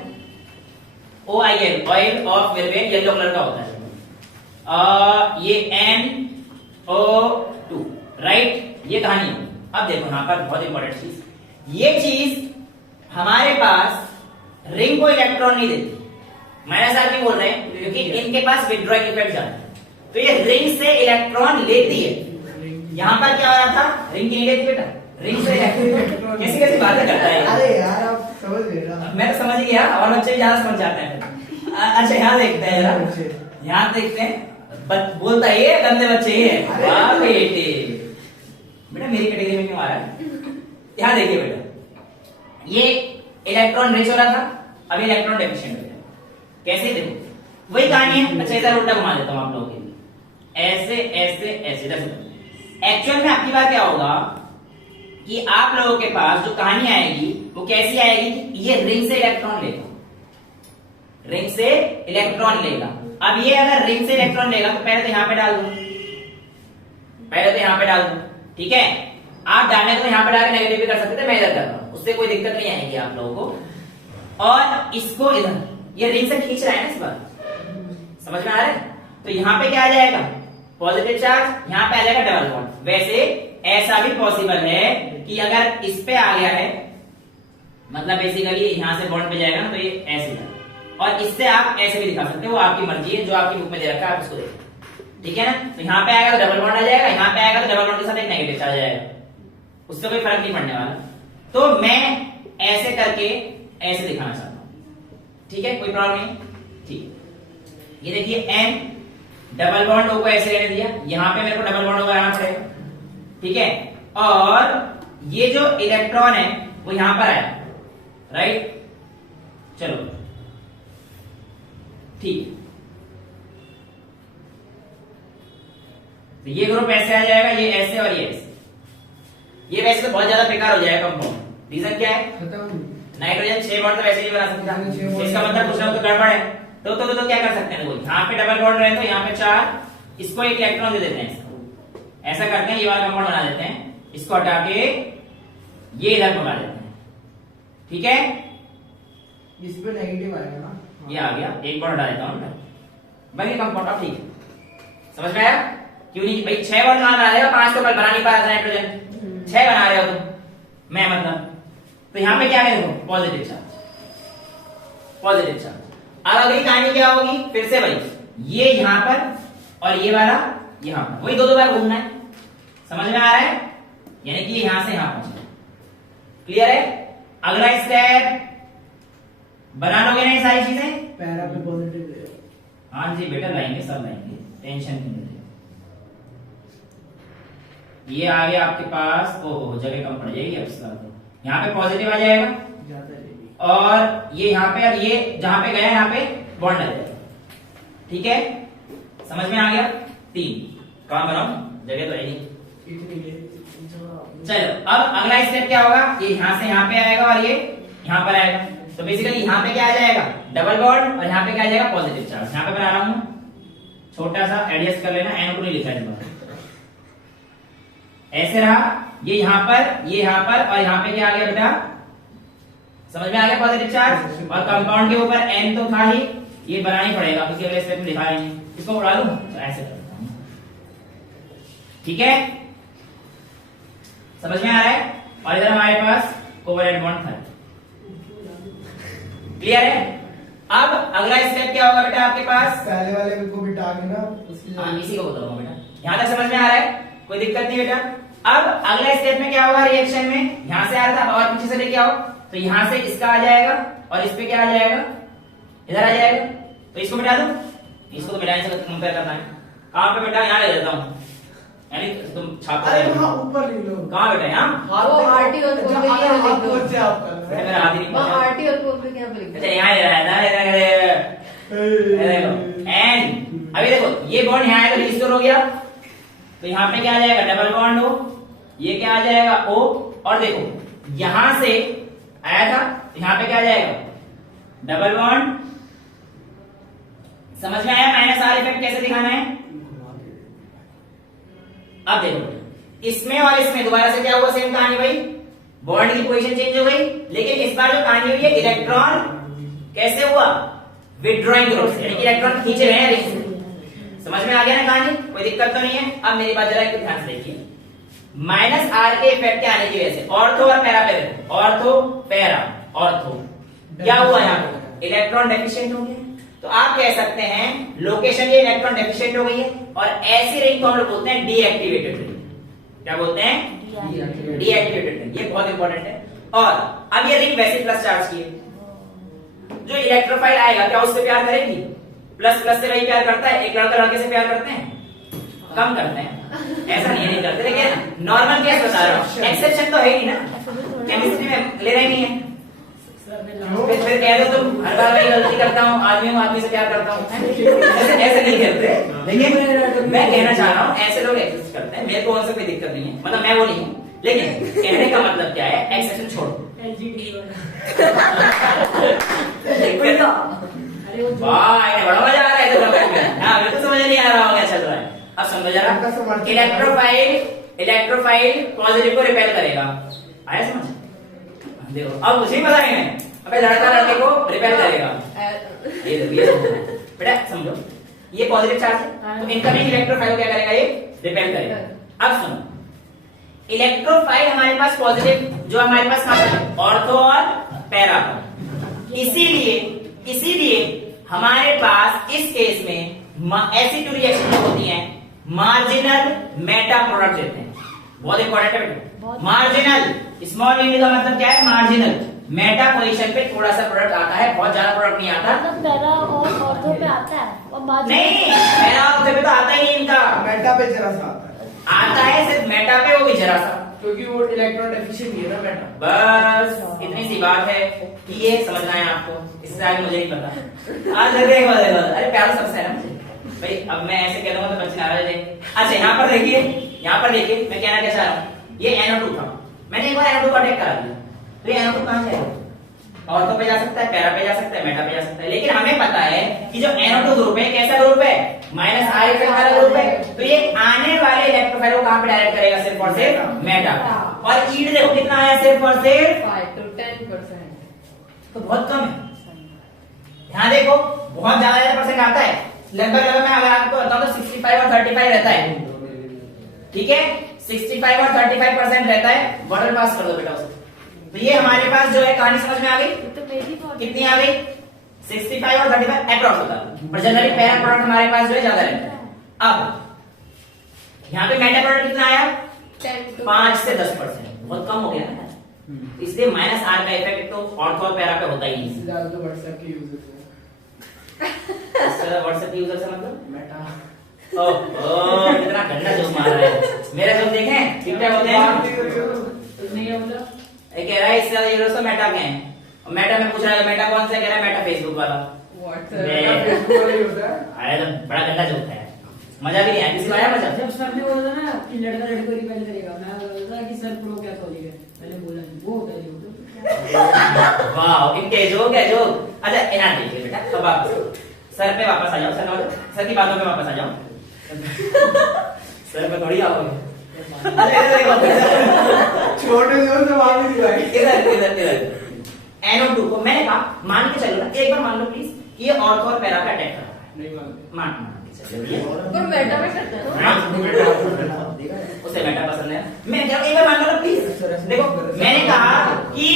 OIL oil of mirbane, yellow colour का होता है। ये NO2 राइट, ये कहानी है। अब देखो यहां पर बहुत इंपॉर्टेंट चीज, ये चीज हमारे पास रिंग को इलेक्ट्रॉन नहीं देती। माइनस आर क्यों बोल रहे हैं? क्योंकि इनके पास विथड्रॉइंग इफेक्ट जाता है, तो ये रिंग से इलेक्ट्रॉन लेती है। यहां पर क्या हो रहा था? रिंग की नहीं लेती बेटा, रिंग से कैसी कैसी बातें करता है। अरे यार आप समझ गए ना, मैं तो समझ गया और बच्चे ज्यादा समझ जाते हैं। अच्छा यहाँ देखते हैं जरा, यहाँ देखते हैं बोलता है ये गंदे बच्चे ये वाह बेटे, बेटा मेरी कैटेगरी में क्यों आ रहा है? यहाँ देखिए बेटा, ये इलेक्ट्रॉन रिच हो रहा था, अभी इलेक्ट्रॉन डेफिशिएंट हो गया। कैसे? देखो वही कहानी है। अच्छा इधर उल्टा घुमा देता हूं आप लोगों के लिए, ऐसे ऐसे ऐसे। एक्चुअल में आपकी बात क्या होगा कि आप लोगों के पास जो कहानी आएगी वो कैसी आएगी कि ये रिंग से इलेक्ट्रॉन लेगा, रिंग से इलेक्ट्रॉन लेगा। अब ये अगर रिंग से इलेक्ट्रॉन लेगा तो पहले तो यहां पे डाल दो, पहले तो यहां पे डाल दो, ठीक है। आप डालने को यहां पे डाल के नेगेटिव भी कर सकते थे, मैं इधर कर रहा हूं, उससे कोई दिक्कत नहीं आएगी आप लोगों को। और इसको इधर ये रिंग से खींच रहा है ना, इस बार समझ में आ रहा है? तो यहां पे क्या आ जाएगा? पॉजिटिव चार्ज, यहां पे आ जाएगा डबल बॉन्ड। वैसे ऐसा भी पॉसिबल है कि अगर इस पे आ गया है, मतलब बेसिकली यहां से बॉन्ड पे जाएगा ना, तो ये ऐसे है, और इससे आप ऐसे भी दिखा सकते हो, वो आपकी मर्जी है, जो आपकी बुक में दे रखा है आप उसको देखो, ठीक है ना। तो यहां पे आएगा तो डबल बॉन्ड आ जाएगा, यहां पे आएगा तो डबल बॉन्ड के साथ एक नेगेटिव चार्ज आ जाएगा, उससे कोई फर्क नहीं पड़ने वाला। तो मैं ऐसे करके ऐसे दिखाना चाहता हूं, ठीक है, कोई प्रॉब्लम नहीं, ठीक। ये देखिए N डबल बॉन्ड O को ऐसे रहने दिया, यहां पे मेरे को डबल बॉन्ड O आना पड़ेगा, ठीक है। और ये जो इलेक्ट्रॉन है वो यहां पर आया, राइट, चलो ठीक। तो ये ग्रुप ऐसे आ जाएगा, ये ऐसे और ये ऐसे। ये वैसे तो बहुत ज्यादा बेकार हो जाएगा कंपाउंड। रीजन क्या है? नाइट्रोजन 6 बॉन्ड तो वैसे नहीं बना सकता, इसका मतलब कुछ ना कुछ गड़बड़ है। तो क्या कर सकते हैं वो, यहाँ पे डबल बॉन्ड रहे तो यहाँ पे 4, इसको एक इलेक्ट्रॉन दे देते हैं, ऐसा करते हैं, ये वाला कंपाउंड बना देते हैं, इसको हटा के ये इधर मंगा देते हैं, ठीक है। इस पे नेगेटिव आएगा ना, ये आ गया, एक बॉन्ड हटा देता हूं मैं, बन गया कंपाउंड। अब ठीक है, समझ में आया? क्यों नहीं भाई 6 बॉन्ड कहां बना देगा, 5 तो कल बना नहीं पा रहा था नाइट्रोजन, 6 बना रहे हो तुम, मैं मतलब। तो यहां पे क्या है देखो, पॉजिटिव चार्ज, पॉजिटिव चार्ज। अब अगली कहानी क्या होगी, फिर से भाई ये यहां पर और ये वाला यहां पर, वही दो बार घूमना है। समझ में आ रहा है? यानी कि यहां से यहां पहुंचना। क्लियर है? अगला स्टेप बना लोगे ना ये सारी चीजें? पैरा पे पॉजिटिव है। हाँ जी बेटा, लाएंगे, सब लाएंगे, टेंशन नहीं लेते। ये आ गया आपके पास, ओहो जगह कम पड़ जाएगी अब इसका, तो यहाँ पे पॉजिटिव आ जाएगा ज्यादा लेगी। और ये यहाँ पे, अब ये जहां पे गया यहाँ पे बॉन्ड आ जाएगा। ठीक है, समझ में आ गया? 3 कहां बनाऊं, जगह तो है नहीं। इतनी ले चलो अब अगला स्टेप क्या होगा, ये यहां से यहाँ पे आएगा और ये यहाँ पर आएगा। तो बेसिकली यहाँ पे क्या आ जाएगा, डबल बॉन्ड, और यहाँ पे क्या आ जाएगा, पॉजिटिव चार्ज। यहाँ पे बना रहा हूं, छोटा सा एडजस्ट कर लेना, NO2 नहीं लिखा है इस बार। ऐसे रहा, ये यहाँ पर, ये यहाँ पर, और यहाँ पे क्या आ गया बेटा, समझ में आ गया, पॉजिटिव चार्ज। और कंपाउंड के ऊपर N तो था ही, ये बनाना ही पड़ेगा क्योंकि अगले स्टेप में लिखा है नहीं। इसको उड़ा लूं, तो ऐसे कर देता हूं। ठीक है, समझ में आ रहा है? और इधर हमारे पास कोवैलेंट बॉन्ड था। क्लियर है? अब अगला स्टेप क्या होगा बेटा आपके पास, पहले वाले को बिठा के ना उसकी हाँ इसी को बताऊंगा बेटा। यहां तक समझ में आ रहा है, कोई दिक्कत नहीं बेटा। अब अगला स्टेप में क्या होगा, रिएक्शन में यहां से आ रहा था और पीछे से लेके आओ, तो यहां से इसका आ जाएगा और इस पे क्या आ जाएगा, इधर आ जाएगा। तो इसको मिटा दो, इसको तो मिटाने से कंपेयर करना है। कहां पे बेटा, यहां ले देता हूं, यानी तुम छाप अरे रहे हो। वहाँ ऊपर लिख लो। कहां बेटा, यहाँ वो आरटी और कोड पे क्या लिख दो, हाथ से आप कर रहे मेरा हाथ ही नहीं वो पहुंचा। आरटी और कोड पे क्या लिख अच्छा दो। यहाँ ले रहा है ना, एंड अभी देखो ये बॉन्ड यहाँ आएगा, रिस्टोर हो गया, तो यहाँ पे क्या आ जाएगा, डबल बॉन्ड O, ये क्या आ जाएगा O, और देखो यहां से आया था, यहाँ पे क्या आ जाएगा, डबल बॉन्ड। समझ में आया माइनस R इफेक्ट कैसे दिखाना है? अब देखो इसमें और इसमें दोबारा से क्या हुआ, सेम कहानी भाई, बॉन्ड की पोजीशन चेंज हो गई, लेकिन इस बार जो कहानी हुई है, इलेक्ट्रॉन कैसे हुआ, विड्रॉइंग ग्रुप से, यानी कि इलेक्ट्रॉन खींच रहे हैं रिंग से। समझ में आ गया ना कहानी, कोई दिक्कत तो नहीं है? अब मेरी बात जरा ध्यान से देखिए, माइनस R के इफेक्ट के आने की वजह से ऑर्थो और पैरा पे देखो, ऑर्थो पैरा, ऑर्थो क्या हुआ, यहाँ पे इलेक्ट्रॉन डेफिशिएंट हो गया। तो आप कह सकते हैं लोकेशन ये इलेक्ट्रॉन डेफिशिएंट हो गई है, और ऐसी रिंग को हम लोग बोलते हैं डीएक्टिवेटेड रिंग। क्या बोलते हैं? Deactivated ring. ये बहुत इंपॉर्टेंट है। और अब ये रिंग वैसे प्लस चार्ज की है, जो इलेक्ट्रोफाइल आएगा क्या उससे प्यार करेगी? प्लस प्लस से वही प्यार करता है। एक लड़का लड़के से प्यार करते हैं, कम करते हैं, ऐसा नहीं करते, लेकिन नॉर्मल केस बता रहा हूँ, एक्सेप्शन तो है ही ना, केमिस्ट्री में ले रहे नहीं है। फिर कह दो तुम हर बार वही गलती करता हूँ, आदमी से प्यार करता हूँ, ऐसे नहीं करते। लेकिन मैं कहना चाह रहा हूँ ऐसे लोग एग्जिस्ट करते हैं, मेरे को उनसे कोई दिक्कत नहीं है, मतलब मैं वो नहीं हूँ, लेकिन कहने का मतलब क्या है, एक्सेप्शन छोड़ो। वाह इन्हें बड़ा मजा आ रहा है, हाँ मेरे को समझ नहीं आ रहा होगा चल रहा है। अब समझ जरा, इलेक्ट्रोफाइल पॉजिटिव को रिपेल करेगा, आया समझ? देखो अब मुझे ही पता नहीं है, अबे लड़का लड़के को रिपेल करेगा, ये बेटा समझो, ये पॉजिटिव चार्ज है, तो इनकमिंग इलेक्ट्रोफाइल क्या करेगा, ये रिपेल करेगा। अब सुनो, इलेक्ट्रोफाइल हमारे पास पॉजिटिव जो हमारे पास कहां है, ऑर्थो और पैरा पर, इसीलिए हमारे पास इस केस में ऐसी टू रिएक्शन होती हैं, मार्जिनल मेटा प्रोडक्ट देते हैं। बहुत इंपॉर्टेंट है बेटा, मार्जिनल, स्मॉल यूनिट का मतलब क्या है, मार्जिनल। मेटा पोजीशन पे थोड़ा सा प्रोडक्ट आता है, बहुत ज्यादा प्रोडक्ट नहीं आता। मतलब पैरा और ऑर्थो पे आता है और बाद में नहीं, पैरा ऑर्थो पे तो आता ही नहीं इनका, मेटा पे जरा सा आता है सिर्फ मेटा पे, वो भी जरा सा, क्योंकि वो इलेक्ट्रॉन डेफिशिएंट है ना मेटा। बस इतनी सी बात है कि ये समझना है आपको, इससे आगे मुझे नहीं पता। आज देखो अरे प्यारा सबसे है ना मुझे भाई, अब मैं ऐसे कह दूंगा तो बच्चे नाराज जाएंगे। अच्छा यहाँ पर देखिए, मैं कहना क्या चाह रहा हूँ, ये NO2 था, मैंने एक बार NO2 को अटैक करा दिया, तो ये NO2 कहां जाएगा, ऑर्थो पे जा सकता है, पैरा पे जा सकता है, मेटा पे जा सकता है, लेकिन हमें पता है कि जो NO2 ग्रुप है कैसा ग्रुप है, माइनस R इफेक्ट वाला ग्रुप है, तो ये आने वाले इलेक्ट्रोफाइल को कहां पे डायरेक्ट करेगा, सिर्फ और सिर्फ मेटा। और ईड देखो कितना आया, सिर्फ और सिर्फ 5 to 10%, तो बहुत कम है। ध्यान देखो, बहुत ज्यादा परसेंट आता है, लगभग लगभग मैं अगर आपको बताऊं तो 65 और 35 रहता है, ठीक है, 65 और 35% रहता है। बॉर्डर पास कर दो बेटा उसे। तो ये हमारे पास जो है कहानी समझ में आ गई, तो मेरी बहुत कितनी आ गई, 65 और 35 अप्रॉक्स होता है, पर जनरली पैरा प्रोडक्ट हमारे पास जो है ज्यादा रहता है। अब यहाँ पे मेटा प्रोडक्ट कितना आया, 5 से 10%, बहुत कम हो गया ना, इसलिए माइनस आर का इफेक्ट तो ऑर्थो और पैरा पे होता ही नहीं। ज्यादा तो व्हाट्सएप के यूजर व्हाट्सएप यूजर से मतलब मेटा ओह कितना गंदा जोक मार रहा है, मेरा जोक देखें ठीक ठाक होते हैं। नहीं होता। ये कह रहा है इससे यूजर से मेटा क्या है, और मेटा में पूछ रहा है मेटा कौन सा, कह रहा है मेटा फेसबुक वाला। फेसबुक वाला ही होता है। अरे तो बड़ा गंदा जोक है, मजा भी नहीं आया, किसी को आया मजा? जब सर ने बोला ना कि लड़का लड़की को रिपेयर करेगा, मैं बोला कि सर प्रो क्या खोलेगा, मैंने बोला नहीं, वो होता है जो वाह इनके जोक है जोक। अच्छा यहाँ देखिए बेटा, अब आप सर पे वापस आ जाओ, सर की बातों पे वापस आ जाओ। सर पे थोड़ी आओगे, छोटे जोर से बात नहीं दिखाई। इधर इधर इधर NO2 को मैंने कहा मान के चलो ना, एक बार मान लो प्लीज, ये ऑर्थो और पैरा का अटैक कर रहा है, नहीं मानते। मान के चलो पर मेटा में करता है ना? हाँ? उसे मेटा पसंद है। मैं क्या एक बार मान लो प्लीज, देखो मैंने कहा कि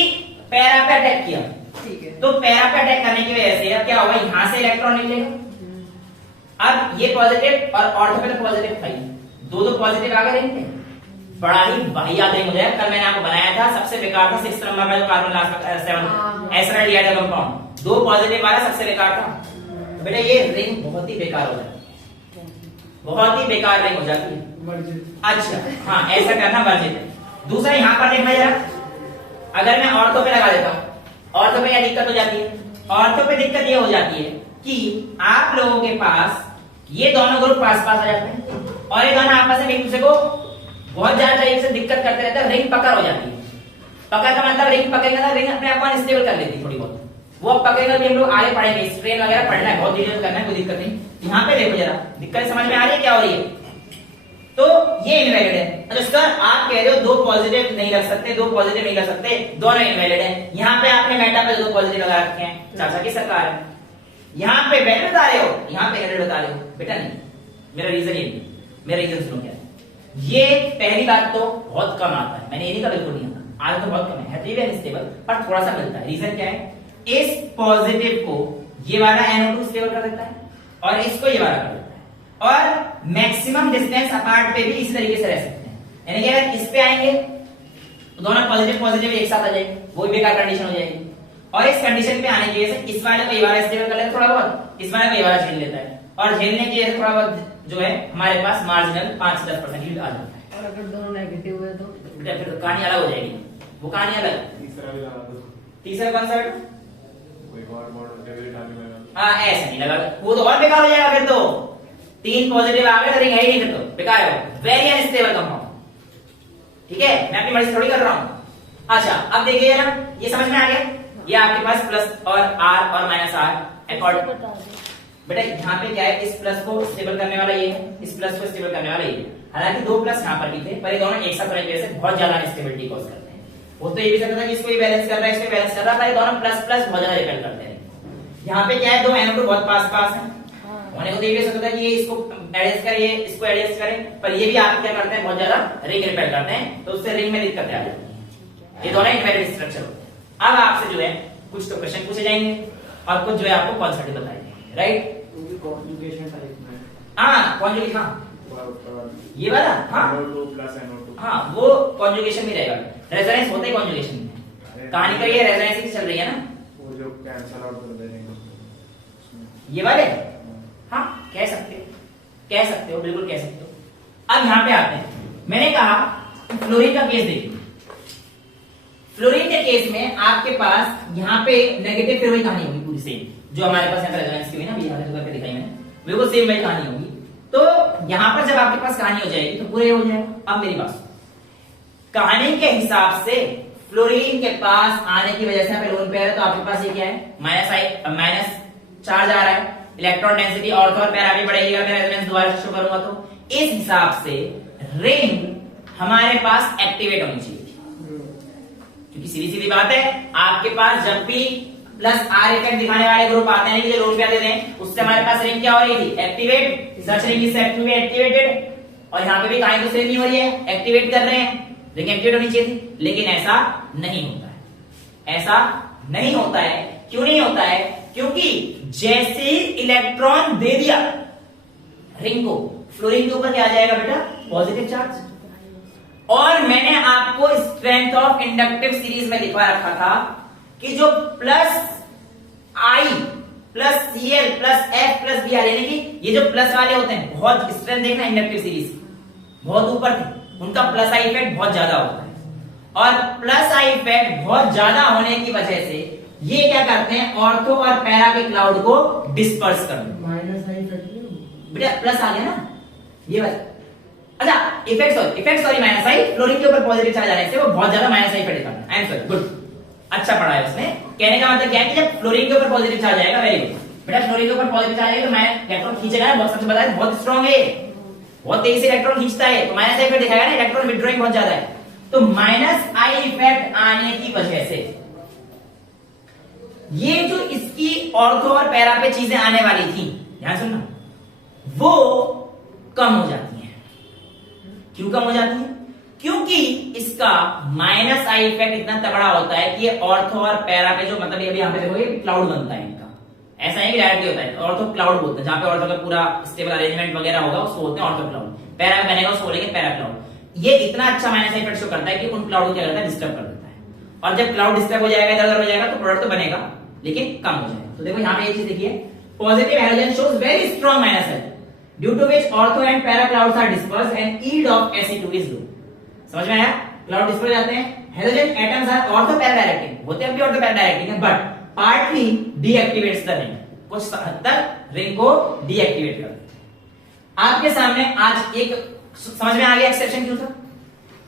पैरा पे अटैक किया, ठीक है। तो पैरा पे अटैक करने की वजह से अब क्या होगा, यहाँ से इलेक्ट्रॉन निकलेगा। अब ये पॉजिटिव और ऑर्थो पे तो पॉजिटिव था ही, दो पॉजिटिव आ गए रिंग में, बड़ा ही वाहियात रिंग हो जाएगा। कल मैंने आपको बनाया था, सबसे बेकार था 6 नंबर का जो कार्बन लास्ट 7 एसरल डिहाइड्रो कंपाउंड, 2 पॉजिटिव वाला सबसे बेकार था। तो बेटा ये रिंग बहुत ही बेकार हो जाती है, बहुत ही बेकार रिंग हो जाती है। मर्जित। अच्छा हाँ ऐसा करना वर्जित है। दूसरा यहाँ पर देखना जरा, अगर मैं ऑर्थो पे लगा देता हूँ, ऑर्थो पे क्या दिक्कत हो जाती है, ऑर्थो पे दिक्कत ये हो जाती है कि आप लोगों के पास ये दोनों ग्रुप पास पास आ जाते हैं और ये दोनों आपस में एक दूसरे को बहुत ज्यादा तरीके से दिक्कत करते रहते हैं, रिंग पकड़ हो जाती है। पकड़ का मतलब रिंग पकड़ेगा, रिंग अपने आप को अनस्टेबल कर लेती है थोड़ी बहुत, वो अब पकड़ेगा भी। हम लोग आगे पढ़ेंगे, स्ट्रेन वगैरह पढ़ना है, बहुत डिटेल करना है, कोई दिक्कत नहीं। यहाँ पे देखो जरा, दिक्कत समझ में आ रही है क्या हो रही है, तो ये इनवैलिड है। अच्छा सर आप कह रहे हो 2 पॉजिटिव नहीं रख सकते, 2 पॉजिटिव नहीं रख सकते, दोनों इनवैलिड है। यहाँ पे आपने मेटा पे 2 पॉजिटिव लगा रखे हैं, चाचा की सरकार है। यहाँ पे वैलिड बता रहे हो, यहाँ पे वैलिड बता रहे हो, बेटा नहीं, मेरा रीजन ये नहीं, मेरा रीजन सुनो क्या है। ये पहली बात तो बहुत कम आता है, मैंने ये नहीं कहा बिल्कुल नहीं आता, आज तो बहुत कम है, तो अनस्टेबल पर थोड़ा सा मिलता है। रीजन क्या है, इस पॉजिटिव को ये वाला NO2 स्टेबल कर देता है और इसको ये वाला कर देता है, और मैक्सिमम डिस्टेंस अपार्ट पे भी इस तरीके से रह सकते हैं। यानी कि अगर इस पे आएंगे तो दोनों पॉजिटिव पॉजिटिव एक साथ आ जाएंगे, वो बेकार कंडीशन हो जाएगी। और इस कंडीशन पे आने की वजह से इस वाले को ये वाला स्टेबल कर लेता है थोड़ा बहुत, इस वाले को ये वाला झेल लेता है, और झेलने की वजह से थोड़ा बहुत जो है हमारे पास मार्जिनल 5 से 10% हीट आ जाता है। और अगर दोनों नेगेटिव हुए तो फिर तो कहानी अलग हो जाएगी, वो कहानी अलग। तीसरा भी लगा दो, तीसरा कौन सा बेटा? कोई और मॉडल के डालने लगा। हाँ ऐसा नहीं लगा, वो तो और बेकार हो जाएगा फिर तो। 3 पॉजिटिव आ गए तो रिंग है ही नहीं, फिर तो बेकार है, वेरी अनस्टेबल कंपाउंड। ठीक है, मैं अपनी मर्जी थोड़ी कर रहा हूँ। अच्छा अब देखिए ना, ये समझ में आ गया, ये आपके पास प्लस और आर और माइनस आर अकॉर्डिंग। बता दो। बेटा यहाँ पे क्या है, इस प्लस को स्टेबल करने वाला ये है, इस प्लस को स्टेबल करने वाला ये है। हालांकि 2 प्लस यहाँ पर भी थे, पर ये दोनों एक साथ होने की वजह से बहुत ज्यादा अनस्टेबिलिटी कॉज करते हैं। वो तो ये भी सकता था कि इसको ये बैलेंस कर रहा है, इसको बैलेंस कर रहा था, ये दोनों प्लस प्लस बहुत ज्यादा डिपेंड करते हैं। यहाँ पे क्या है, 2 NO2 बहुत पास पास है, होने को तो ये भी सकता है कि ये इसको एडजस्ट करे, ये इसको एडजस्ट करे, पर ये भी आप क्या करते हैं, बहुत ज्यादा रिंग रिपेयर करते हैं, तो उससे रिंग में दिक्कत आ जाती है। ये दोनों इनवैलिड स्ट्रक्चर होते हैं। अब आपसे जो है कुछ तो क्वेश्चन पूछे जाएंगे और कुछ जो है आपको कॉन्सेप्ट बताए जाएंगे, राइट? कॉन्जुगेशन टाइप में। हाँ कॉन्जुगेशन, हाँ ये वाला, हाँ NO2 प्लस NO2। हाँ वो कॉन्जुगेशन भी रहेगा, रेजोनेंस होता है कॉन्जुगेशन में। कहानी का ये रेजोनेंस की चल रही है ना, वो जो कैंसल आउट कर देंगे ये वाले। हाँ कह सकते हो, कह सकते हो, बिल्कुल कह सकते हो। अब यहाँ पे आते हैं, मैंने कहा फ्लोरीन का केस देखिए। फ्लोरीन के केस में आपके पास यहाँ पे नेगेटिव फिर वही कहानी होगी पूरी सेम, जो हमारे पास यहाँ पे रेजोनेंस की हुई ना, यहाँ पे दिखाई मैंने, बिल्कुल सेम वही कहानी होगी। तो यहाँ पर जब आपके पास कहानी हो जाएगी तो पूरे हो जाएगा। अब मेरी बात, कहानी के हिसाब से फ्लोरीन के पास आने की वजह से यहाँ पे लोन पेयर है, तो आपके पास ये क्या है, माइनस चार्ज आ रहा है, इलेक्ट्रॉन डेंसिटी ऑर्थो और पैरा भी बढ़ेगी अगर मैं रेजोनेंस दोबारा शो करूंगा तो। इस हिसाब से रिंग हमारे पास एक्टिवेट होनी चाहिए, क्योंकि सीधी सीधी बात है, आपके पास जब भी प्लस आर इफेक्ट दिखाने वाले ग्रुप आते हैं जो लोन पे आते हैं, उससे हमारे पास रिंग क्या हो रही थी, activate, such ring is activated, और यहाँ पे भी कहीं तो सेम ही हो रही है, एक्टिवेट कर रहे हैं, रिंग एक्टिवेट होनी चाहिए थी, लेकिन ऐसा नहीं होता है, ऐसा नहीं होता है। क्यों नहीं होता है? क्योंकि जैसे ही इलेक्ट्रॉन दे दिया रिंग को, फ्लोरीन के ऊपर क्या आ जाएगा बेटा, पॉजिटिव चार्ज। और मैंने आपको स्ट्रेंथ ऑफ इंडक्टिव सीरीज में लिखवा रखा था कि जो plus I plus CL plus F plus B R, यानी कि ये जो प्लस वाले होते हैं, बहुत स्ट्रेंथ देखना इंडक्टिव सीरीज बहुत ऊपर थे, उनका प्लस आई इफेक्ट बहुत ज्यादा होता है, और प्लस आई इफेक्ट बहुत ज्यादा होने की वजह से ये क्या करते हैं, ऑर्थो और पैरा के क्लाउड को डिस्पर्स कर देते हैं। माइनस आई इफेक्ट बेटा प्लस आ गया ना, ये बात। अच्छा इफेक्ट सॉरी माइनस आई, फ्लोरीन के ऊपर पॉजिटिव चार्ज आने से वो बहुत ज्यादा माइनस आई इफेक्ट दिखाता है। आई एम सॉरी, गुड, अच्छा पढ़ा है उसने। कहने का मतलब क्या है कि जब फ्लोरीन के ऊपर पॉजिटिव चार्ज आएगा, वेरी गुड बेटा, फ्लोरीन के ऊपर पॉजिटिव चार्ज आएगा तो मैं इलेक्ट्रॉन खींचेगा ना, बहुत सबसे बताया बहुत स्ट्रांग है, बहुत तेजी से इलेक्ट्रॉन खींचता है, तो माइनस आई इफेक्ट दिखाएगा ना, इलेक्ट्रॉन विथड्रॉइंग बहुत ज्यादा है, तो माइनस आई इफेक्ट आने की वजह से ये जो इसकी ऑर्थो और पैरा पे चीजें आने वाली थी, ध्यान सुनना, वो कम हो जाती हैं। क्यों कम हो जाती है? क्योंकि इसका माइनस आई इफेक्ट इतना तगड़ा होता है कि ये ऑर्थो और पैरा पे जो, मतलब ये अभी यहां पे देखोगे क्लाउड बनता है इनका, ऐसा नहीं कि डायरेक्टली होता है, ऑर्थो क्लाउड बोलते हैं, जहां पे ऑर्थो का पूरा स्टेबल अरेंजमेंट वगैरह होगा उसको बोलते हैं ऑर्थो क्लाउड, पैरा में बनेगा उसको बोलेंगे पैरा क्लाउड। ये इतना अच्छा माइनस आई इफेक्ट शो करता है कि उन क्लाउड को क्या करता है, डिस्टर्ब कर देता है, और जब क्लाउड डिस्टर्ब हो जाएगा, इधर उधर हो जाएगा, तो प्रोडक्ट तो बनेगा लेकिन कम हो जाएगा। तो देखो यहाँ पे ये चीज देखिए, positive halogen shows very strong minus I due to which ortho and para clouds are dispersed and yield of Fe2 is low. समझ में आया? क्लाउड डिस्पर्स जाते हैं, halogen atoms are ortho para directing, होते हैं भी ऑर्थो पैरा डायरेक्टिंग है, but partly deactivates the ring, कुछ हद तक रिंग को डीएक्टिवेट कर देते हैं। आपके सामने आज एक, समझ में आ गया एक्सेप्शन क्यों था?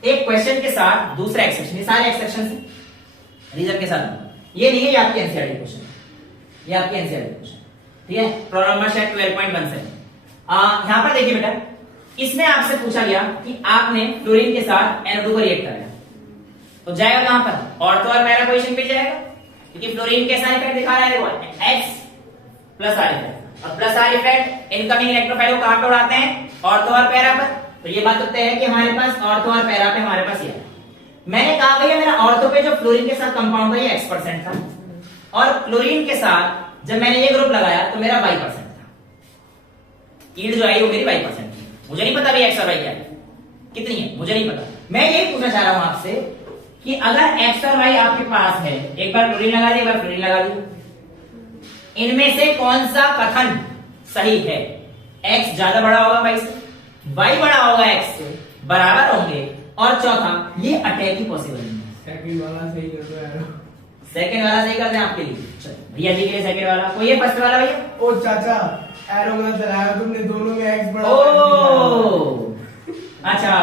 एक क्वेश्चन के साथ दूसरा एक्सेप्शन, ये सारे एक्सेप्शन है रीजन के साथ, ये नहीं है, ये आपकी एनसीईआरटी क्वेश्चन, ये आपकी एनसीईआरटी क्वेश्चन, ठीक है, प्रॉब्लम नंबर शायद 12.17। यहां पर देखिए बेटा, इसमें आपसे पूछा गया कि आपने फ्लोरीन के साथ NO2 को रिएक्ट कराया, तो जाएगा कहां पर, ऑर्थो और पैरा पोजीशन पे जाएगा, क्योंकि फ्लोरीन कैसा इफेक्ट दिखा रहा है, देखो X प्लस आर इफेक्ट, और plus are effect incoming electrophile को कहां पे उड़ाते हैं, ऑर्थो और पैरा पर। तो ये बात होते हैं कि हमारे पास ऑर्थो और पैरा पे हमारे पास ये, मैंने कहा भैया मेरा ऑर्थो पे जो फ्लोरीन के साथ कंपाउंड था ये X% था, और क्लोरीन के साथ जब मैंने ये ग्रुप लगाया तो मेरा Y% था, यील्ड जो आई वो मेरी Y% थी। मुझे नहीं पता भी X और Y क्या है, कितनी है मुझे नहीं पता। मैं यही पूछना चाह रहा हूं आपसे कि अगर X और Y आपके पास है, एक बार क्लोरीन लगा दिया, एक बार फ्लोरीन लगा दिया, इनमें से कौन सा कथन सही है? X ज्यादा बड़ा होगा Y से, Y बड़ा होगा X से, बराबर होंगे, और चौथा ये अटैक ही पॉसिबल नहीं है। सेकंड वाला सही कर दो यार। सेकंड वाला सही कर दें आपके लिए, चलो भैया जी के लिए सेकंड वाला, कोई है फर्स्ट वाला भैया? ओ चाचा, एरो गलत चलाया तुमने, दोनों में एक्स बड़ा। ओ अच्छा,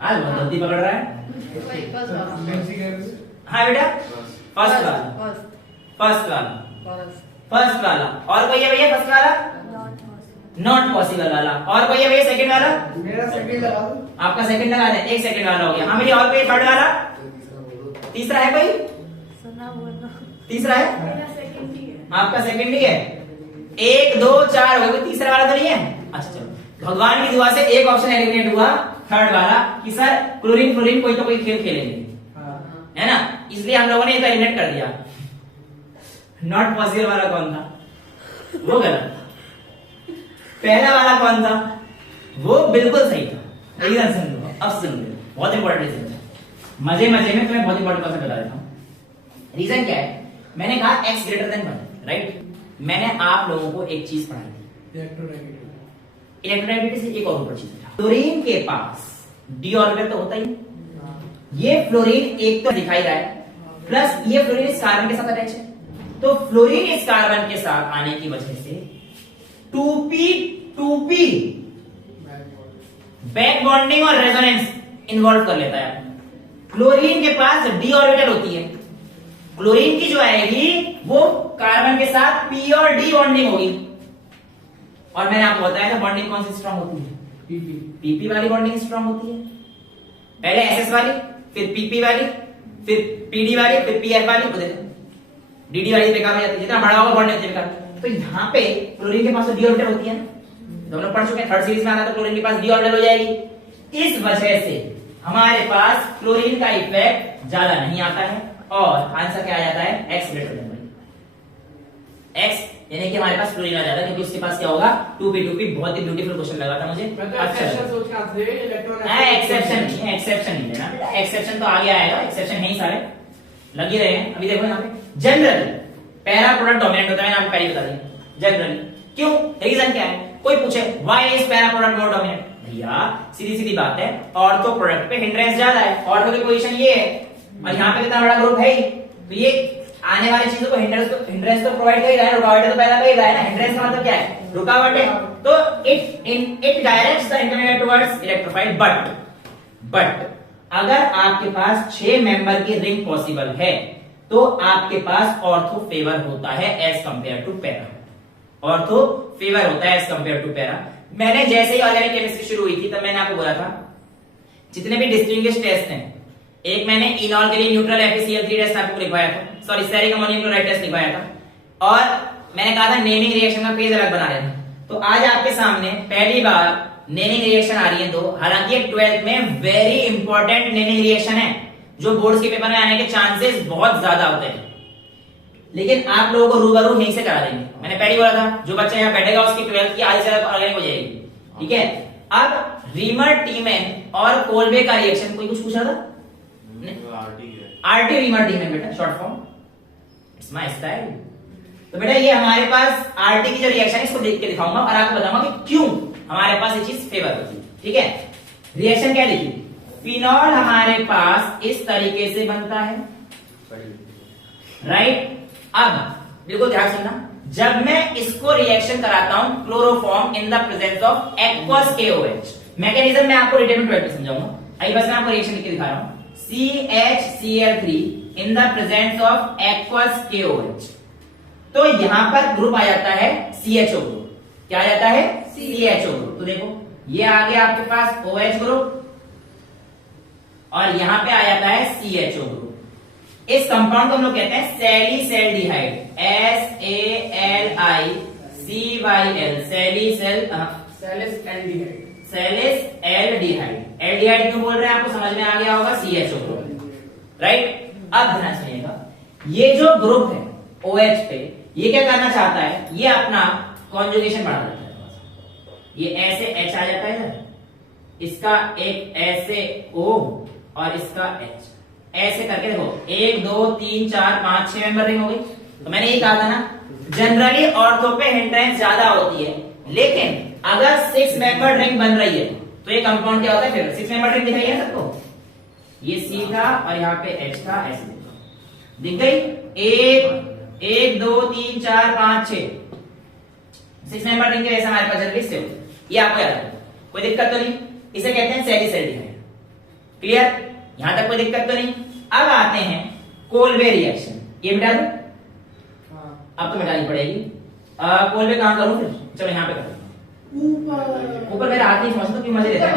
आज बहुत जल्दी पकड़ रहा है। कैसी कर रहे हो? हाँ बेटा, फर्स्ट वाला, फर्स्ट वाला, फर्स्ट वाला, और कोई है भैया फर्स्ट वाला? नॉट पॉसिबल वाला, और कोई है भैया सेकंड वाला? मेरा सेकंड लगा दो। आपका सेकंड लगा दें, एक सेकंड वाला हो गया। हाँ भैया, और कोई थर्ड वाला? तीसरा है कोई? सुना बोलो, तीसरा है? मेरा सेकंड ही है। आपका सेकंड ही है, 1 2 4 हो गए, कोई तीसरा वाला तो नहीं है? अच्छा चलो, भगवान की दुआ से एक ऑप्शन एलिमिनेट हुआ, थर्ड वाला, कि सर क्लोरीन फ्लोरीन कोई तो कोई खेल खेलेंगे, हाँ। है ना, इसलिए हम लोगों ने ये तो एलिमिनेट कर दिया। नॉट पॉसिबल वाला कौन था? वो गलत था। पहला वाला कौन था? वो बिल्कुल सही था। रीजन सुन लो, अब सुन लो, बहुत इंपॉर्टेंट रीजन है, मजे मजे में तुम्हें बहुत इंपॉर्टेंट कॉन्सेप्ट बता देता हूं। रीजन क्या है? मैंने कहा x ग्रेटर देन 1, राइट? मैंने आप लोगों को एक चीज पढ़ाई थी, इलेक्ट्रोनेगेटिव। इलेक्ट्रोनेगेटिविटी से एक और ऊपर चीज था, फ्लोरीन के पास d ऑर्बिटल तो होता ही, ये फ्लोरीन एक तो दिखाई रहा है, प्लस ये फ्लोरीन इस कार्बन के साथ अटैच है, तो फ्लोरीन इस कार्बन के साथ आने की वजह से 2p बैक बॉन्डिंग और रेजोनेंस इन्वॉल्व कर लेता है। क्लोरीन के पास d ऑर्बिटल होती है, क्लोरीन की जो आएगी वो कार्बन के साथ p और d बॉन्डिंग होगी, और मैंने आपको बताया था बॉन्डिंग कौन सी स्ट्रांग होती है? pp वाली बॉन्डिंग स्ट्रांग होती है, पहले ss वाली, फिर pp वाली, फिर pd वाली, फिर pf वाली। डी वाली बेकार हो जाती है, जितना बड़ा होगा बॉन्ड लेंथ बेकार। तो यहाँ पे क्लोरीन के पास तो डी ऑर्बिटल होती है ना, हम लोग पढ़ चुके हैं थर्ड सीरीज में आना, तो क्लोरीन के पास डी ऑर्बिटल हो जाएगी। इस वजह से हमारे पास क्लोरीन का इफेक्ट ज्यादा नहीं आता है और आंसर क्या आ जाता है, एक्स ग्रेटर देन एक्स, यानी कि हमारे पास क्लोरीन आ जाता है, क्योंकि उसके पास क्या होगा 2p2p। बहुत ही ब्यूटीफुल क्वेश्चन लगा था मुझे। एक्सेप्शन सोच के आते हैं इलेक्ट्रॉन एक्सेप्शन नहीं है, एक्सेप्शन नहीं लेना बेटा, एक्सेप्शन तो आगे आएगा, एक्सेप्शन है ही सारे लग ही रहे हैं। अभी देखो यहाँ पे जनरली पैरा प्रोडक्ट डोमिनेंट होता है, मैंने आपको पहले बता दिया। जनरली क्यों, रीजन क्या है, कोई पूछे why is para product more dominant, भैया सीधी सीधी बात है, ऑर्थो प्रोडक्ट पे हिंड्रेंस ज्यादा है, ऑर्थो की पोजीशन ये है और यहाँ पे कितना बड़ा ग्रुप है ही, तो ये आने वाली चीजों को हिंड्रेंस तो प्रोवाइड कर ही रहा है, रुकावट तो पैदा कर ही रहा है ना। हिंड्रेंस का मतलब क्या है, रुकावट है, तो it directs the intermediate towards electrophile. But अगर आपके पास 6 मेंबर की रिंग पॉसिबल है तो आपके पास ऑर्थो फेवर होता है as compared to para, ortho favour होता है एज कंपेयर टू पैरा। मैंने जैसे ही ऑर्गेनिक केमिस्ट्री शुरू हुई थी तब मैंने आपको बोला था जितने भी डिस्टिंग्विश टेस्ट हैं, एक मैंने इनॉल के लिए न्यूट्रल FeCl3 टेस्ट आपको लिखवाया था, sorry steric ammonium chloride test लिखवाया था, और मैंने कहा था नेमिंग रिएक्शन का पेज अलग बना लेना। तो आज आपके सामने पहली बार नेमिंग रिएक्शन आ रही है दो, हालांकि 12th में वेरी इंपॉर्टेंट नेमिंग रिएक्शन है जो बोर्ड्स के पेपर में आने के चांसेस बहुत ज्यादा होते हैं, लेकिन आप लोगों को रूबरू यहीं से करा देंगे। मैंने पहले बोला था जो बच्चा यहाँ बैठेगा उसकी 12th की आधी से ज्यादा ऑर्गेनिक हो जाएगी, ठीक है। अब रीमर टीमेन और कोल्बे का रिएक्शन, कोई कुछ पूछा था? आरटी रीमर टीमेन बेटा, short form, it's my style. तो बेटा ये हमारे पास आरटी की जो रिएक्शन है इसको देख के दिखाऊंगा और आपको बताऊंगा कि क्यों हमारे पास ये चीज फेवर होती है, ठीक है। रिएक्शन क्या लिखी, फिनॉल हमारे पास इस तरीके से बनता है, राइट। अब बिल्कुल ध्यान सुनना, जब मैं इसको रिएक्शन कराता हूं chloroform in the presence of aqueous KOH, mechanism मैं आपको डिटेल में 12 में समझाऊंगा, अभी बस मैं आपको रिएक्शन लिख के दिखा रहा हूं। CHCl3 in the presence of aqueous KOH, तो यहां पर ग्रुप आ जाता है CHO ग्रुप, क्या आ जाता है CHO ग्रुप। तो देखो ये आ गया आपके पास OH ग्रुप और यहां पे आ जाता है CHO ग्रुप। इस कंपाउंड को हम लोग कहते हैं सैलिसैल्डिहाइड, SALICYL, सैलिसैल्डिहाइड। एल्डिहाइड क्यों बोल रहे हैं आपको समझ में आ गया होगा, CHO ग्रुप, राइट। अब ध्यान सुनिएगा, ये जो ग्रुप है OH पे, ये क्या करना चाहता है, ये अपना कॉन्जुगेशन बढ़ा देता है, ये ऐसे H आ जाता है ना, इसका एक ऐसे O और इसका H, ऐसे करके देखो 1 2 3 4 5 6 मेंबर रिंग हो गई। तो मैंने ये कहा था ना, जनरली ऑर्थो पे हिंड्रेंस ज्यादा होती है, लेकिन अगर 6 मेंबर रिंग बन रही है तो ये कंपाउंड क्या होता है, फिर 6 मेंबर रिंग दिखाई है सबको, ये C था और यहाँ पे H था, ऐसे दिख गई 1 2 3 4 5 6 6 मेंबर रिंग के वैसे हमारे पास जनरली से ये आपको याद है, कोई दिक्कत तो नहीं। इसे कहते हैं सैलिसैल्डिहाइड, क्लियर, यहां तक कोई दिक्कत तो नहीं। अब आते हैं कोल्बे रिएक्शन, ये मिटा दो, अब तो मिटानी पड़ेगी। कोल्बे कहां करूं फिर, चलो यहां पे करो, ऊपर मेरा हाथ नहीं समझता क्यों मजे लेता है,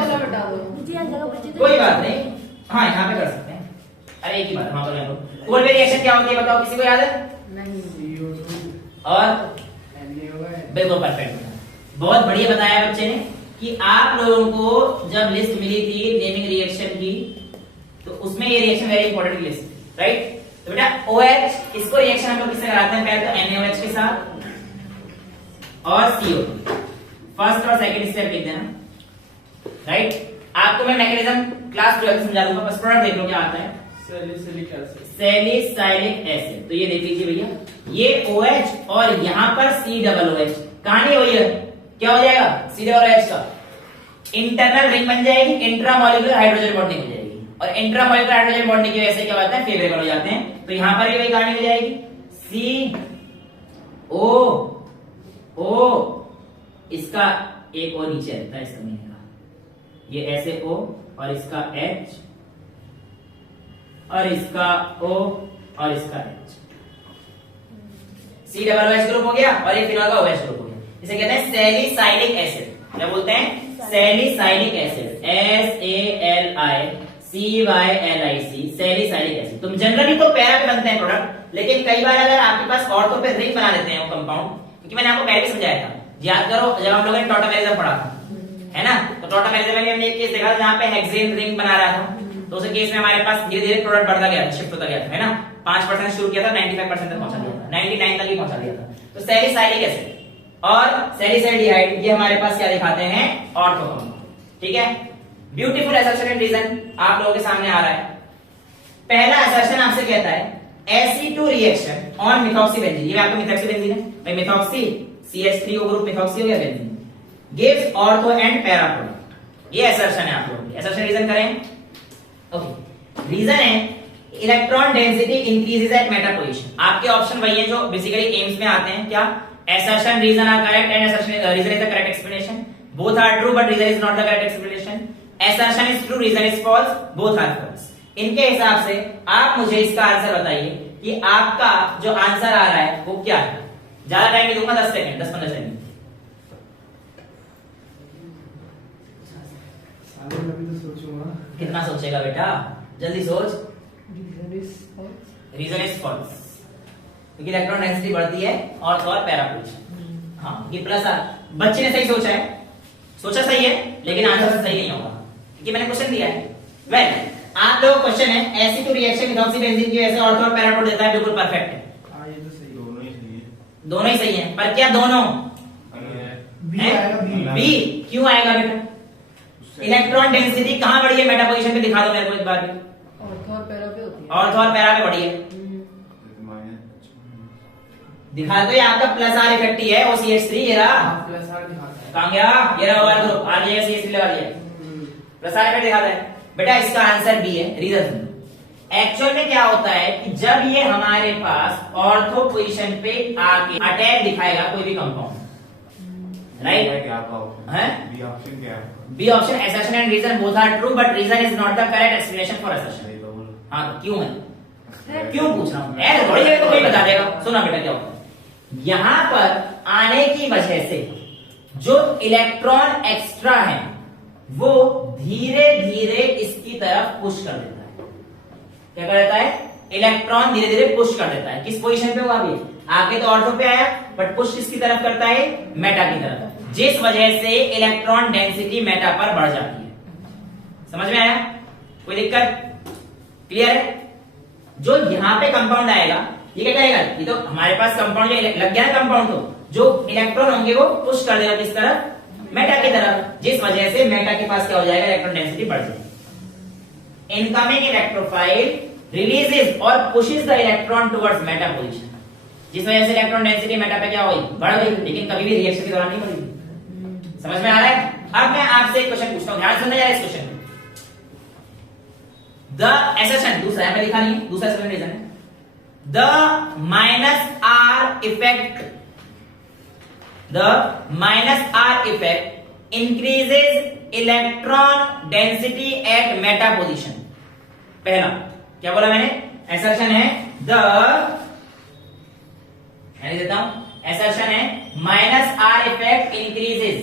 मुझे यहाँ जगह बची तो कोई बात नहीं, हाँ यहाँ पे कर सकते हैं, अरे एक ही बात वहां पर। कोल्बे रिएक्शन क्या होती है बताओ, किसी को याद है? और बिल्कुल परफेक्ट, बहुत बढ़िया बताया बच्चे ने कि आप लोगों को जब लिस्ट मिली थी नेमिंग रिएक्शन की तो उसमें ये reaction very important list, right. तो बेटा OH, इसको रिएक्शन हम लोग किससे कराते हैं, पहले तो NaOH के साथ और CO, फर्स्ट और सेकंड स्टेप लिख देना, राइट। आपको मैं मैकेनिज्म क्लास 12 में समझा दूंगा, बस प्रोडक्ट देख लो क्या आता है, सैलिसाइलिक एसिड। तो ये देख लीजिए भैया, ये OH और यहां पर COOH, कहानी वही है, क्या हो जाएगा COOH का इंटरनल रिंग बन जाएगी, इंट्रामोलिकुलर हाइड्रोजन बॉन्डिंग हो जाएगी, और इंट्रामोलिकुलर हाइड्रोजन बॉन्डिंग की वजह से क्या होता है, फेवरेबल हो जाते हैं। तो यहां पर भी वही कहानी हो जाएगी, COO, इसका एक और नीचे रहता है इसका मीनिंग का, ये ऐसे O और इसका H और इसका O और इसका H, COOH ग्रुप हो गया और ये फिनॉल का OH ग्रुप हो गया। इसे कहते हैं सैलिसाइलिक एसिड, क्या बोलते हैं, salicylic acid, CYLIC salicylic acid. तुम जनरली तो पैरा पे बनते हैं प्रोडक्ट, लेकिन कई बार अगर आपके पास ऑर्थो पे रिंग बना लेते हैं वो कंपाउंड, क्योंकि मैंने आपको पहले भी समझाया था, याद करो जब हम लोगों ने टोटामेरिज्म पढ़ा था, है ना, तो टोटामेरिज्म में हमने एक केस देखा था जहां पे हेक्सेन रिंग बना रहा था, तो उस केस में हमारे पास धीरे धीरे प्रोडक्ट बढ़ता गया, शिफ्ट होता गया था, है ना, 5% शुरू किया था, 95% तक पहुंचा दिया था, 99 तक ही पहुंचा दिया था। तो सैलिसाइलिक एसिड और सैलिसैल्डिहाइड ये हमारे पास क्या दिखाते हैं, ऑर्थो कंपाउंड। ठीक है, ब्यूटीफुल असर्शन एंड रीजन आप लोगों के सामने आ रहा है। पहला असर्शन आपसे कहता है Ac2 reaction on methoxy benzene, ये आपको मिथॉक्सी बेंजीन है भाई, मिथॉक्सी CH3O ग्रुप मिथॉक्सी हो गया benzene, gives ortho and para product. ये असर्शन है आप लोगों की। असर्शन रीजन करें, ओके, रीजन है electron density increases at meta position. आपके ऑप्शन वही है जो बेसिकली एम्स में आते हैं, क्या, assertion reason are correct and assertion reason is the correct explanation, both are true but reason is not the correct explanation, assertion is true, reason is false, both are false। इनके हिसाब से आप मुझे इसका आंसर बताइए कि आपका जो आंसर आ रहा है वो क्या है। ज्यादा टाइम नहीं दूंगा, 10 सेकंड, 10-15 सेकंड। साले मैं भी तो सोचूंगा। कितना सोचेगा बेटा, जल्दी सोच। Reason is false. Reason is false, क्योंकि इलेक्ट्रॉन डेंसिटी बढ़ती है और पैरा पोजीशन। हाँ, ये प्लस आर, बच्चे ने सही सोचा है, सोचा सही है, लेकिन आंसर सही नहीं होगा क्योंकि मैंने क्वेश्चन दिया है। वेल, आप लोगों को क्वेश्चन है Ac2 रिएक्शन मिथॉक्सी बेंजीन की वजह से ऑर्थो और पैरा प्रोडक्ट देता है, बिल्कुल परफेक्ट है, हाँ ये तो सही है। दोनों ही सही है। दोनों ही सही है, पर क्या दोनों बी आएगा, बी। बी क्यों आएगा बेटा? इलेक्ट्रॉन डेंसिटी कहां बढ़ी है मेटा पोजीशन पे, दिखा दो मेरे को एक बार भी। ऑर्थो और पैरा पे होती है। ऑर्थो और पैरा पे बढ़ी है, दिखा दो। ये आपका प्लस आर इफेक्ट ही है, वो CH3 ये रहा, प्लस आर दिखाता है। कहां गया, ये रहा ओवर ग्रुप, आर जगह CH3 लगा दिया, प्लस आर इफेक्ट दिखाता है बेटा। इसका आंसर बी है। रीजन एक्चुअल में क्या होता है कि जब ये हमारे पास ऑर्थो पोजीशन पे आके अटैक दिखाएगा कोई भी कंपाउंड, राइट, क्या आपका ऑप्शन है? बी ऑप्शन क्या है? B option assertion and reason both are true but reason is not the correct explanation for assertion. सही तो बोलो। हाँ, तो क्यों है, क्यों पूछ रहा हूं, ऐसे थोड़ी देर तो कोई बता देगा। सुना बेटा क्या होता है, यहां पर आने की वजह से जो इलेक्ट्रॉन एक्स्ट्रा है वो धीरे धीरे इसकी तरफ पुश कर देता है। क्या कर देता है, इलेक्ट्रॉन धीरे धीरे पुश कर देता है। किस पोजीशन पे होगा, अभी आगे तो ऑर्थो पे आया, बट पुश किसकी तरफ करता है, मेटा की तरफ, जिस वजह से इलेक्ट्रॉन डेंसिटी मेटा पर बढ़ जाती है। समझ में आया, कोई दिक्कत, क्लियर है? जो यहां पे कंपाउंड आएगा ये क्या करेगा, ये तो हमारे पास कंपाउंड जो लग गया ना कंपाउंड, तो जो इलेक्ट्रॉन होंगे वो पुश कर देगा किस तरफ, मेटा की तरफ, जिस वजह से मेटा के पास क्या हो जाएगा, इलेक्ट्रॉन डेंसिटी बढ़ जाएगी। इनकमिंग इलेक्ट्रोफाइल रिलीजेस और pushes the electron towards Meta position, जिस वजह से इलेक्ट्रॉन डेंसिटी मेटा पे क्या हुई, बढ़ गई, लेकिन कभी भी रिएक्शन के दौरान नहीं बढ़ी। समझ में आ रहा है? अब मैं आपसे एक क्वेश्चन पूछता हूं, ध्यान सुनना जरा इस क्वेश्चन में। द असर्शन दूसरा है, मैं लिखा नहीं, दूसरा असर्शन रीजन है, the minus R effect increases electron density at meta position. पहला क्या बोला मैंने, असर्शन है देता हूं, असर्शन है minus R effect increases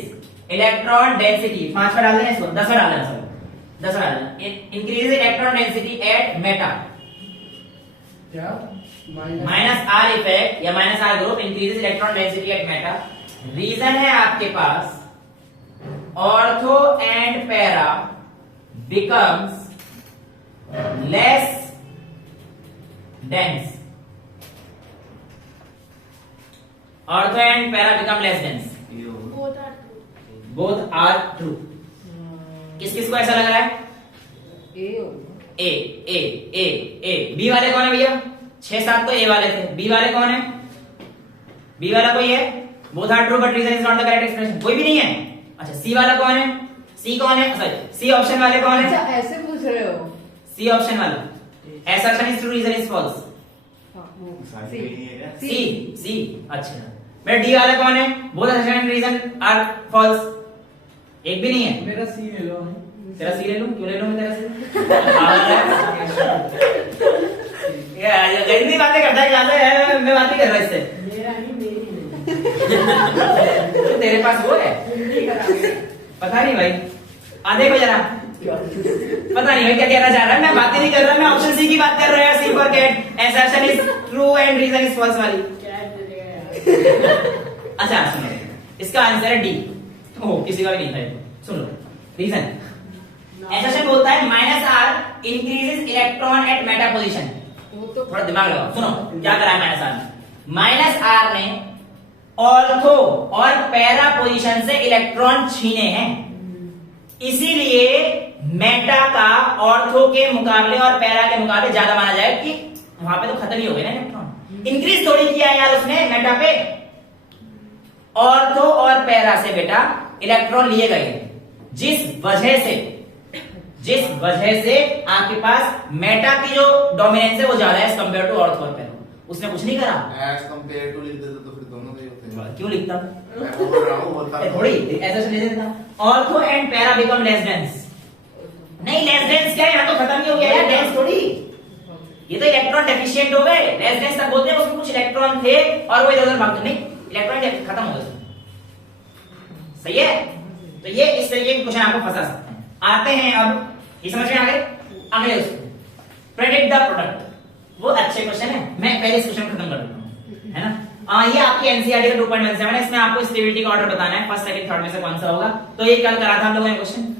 electron density, 5 पर डाल देना इसको, 10 पर डाल देना, सॉरी 10 पर डाल देना, increase electron density at meta, क्या माइनस आर इफेक्ट या minus R group increases electron density at meta. Reason है आपके पास ortho and para becomes less dense, ortho and para become less dense, both are true. किस किस को ऐसा लग रहा है, ए होगा। ए ए ए ए, बी वाले कौन है भैया, 6-7 तो ए वाले थे, बी वाले कौन है, बी वाला कोई है, both are true but reason is not the correct explanation, कोई भी नहीं है। अच्छा, सी वाला कौन है, सी कौन है, सॉरी सी ऑप्शन वाले कौन है, अच्छा ऐसे पूछ रहे हो, सी ऑप्शन वाला, assertion is true reason is false, हाँ, वो, सारी सी। नहीं है क्या? सी सी। अच्छा, मेरा डी वाला कौन है, both assertion and reason are false, एक भी नहीं है। मेरा सी ले लो। तेरा सी ले लूं, क्यों ले लूं मैं तेरा सी? गंदी बातें करता है, जानते हैं मैं बात नहीं कर रहा इससे। मेरा ही मेरी नहीं। तो तेरे पास वो है, हिंदी करा के। पता नहीं भाई, आ देखो जरा पता नहीं मैं क्या कहना चाह रहा है, मैं बातें नहीं कर रहा, मैं ऑप्शन सी की बात कर रहा हूँ। C for cat, assertion is true and reason is false वाली। कैट दे देगा यार। अच्छा सुनो, इसका आंसर है डी। ओह किसी का भी नहीं था ये। सुन लो रीजन। assertion बोलता है minus R increases electron at meta position. वो तो थोड़ा दिमाग लगाओ, सुनो क्या करा है माइनस आर ने। माइनस आर ने ऑर्थो और पैरा पोजीशन से इलेक्ट्रॉन छीने हैं, इसीलिए मेटा का ऑर्थो के मुकाबले और पैरा के मुकाबले ज्यादा माना जाए कि वहां पे तो खत्म ही हो गए ना इलेक्ट्रॉन। इंक्रीज थोड़ी किया है यार उसने मेटा पे, ऑर्थो और पैरा से बेटा इलेक्ट्रॉन लिए गए, जिस वजह से आपके पास मेटा की जो डोमिनेंस है वो ज्यादा है कंपेयर टू ऑर्थो और पैरा। उसने कुछ नहीं करा, एज कंपेयर टू लिख देते तो फिर दोनों का ही होता है। क्यों लिखता मैं बोल रहा हूँ बोलता हूँ। थोड़ी ऐसा से ले देता। Ortho and para become less dense. नहीं लेस डेंस क्या है, यहाँ तो खत्म ही हो गया यार, डेंस थोड़ी, ये तो इलेक्ट्रॉन डेफिशिएंट हो गए। लेस डेंस तक बोलते हैं उसमें कुछ इलेक्ट्रॉन थे और वो इधर-उधर भागते, नहीं इलेक्ट्रॉन खत्म हो गए। सही है, तो ये इस तरीके के क्वेश्चन आपको फंसा सकते हैं। आते हैं अब, ये समझ में आ गए, अगले उसको प्रेडिक्ट द प्रोडक्ट। वो अच्छे क्वेश्चन है, मैं पहले इस क्वेश्चन खत्म कर देता हूं, है ना। ये आपकी एनसीईआरटी का 2.17 है, इसमें आपको स्टेबिलिटी का ऑर्डर बताना है, फर्स्ट सेकंड थर्ड में से कौन सा होगा। तो ये कल करा था हम लोगों ने क्वेश्चन,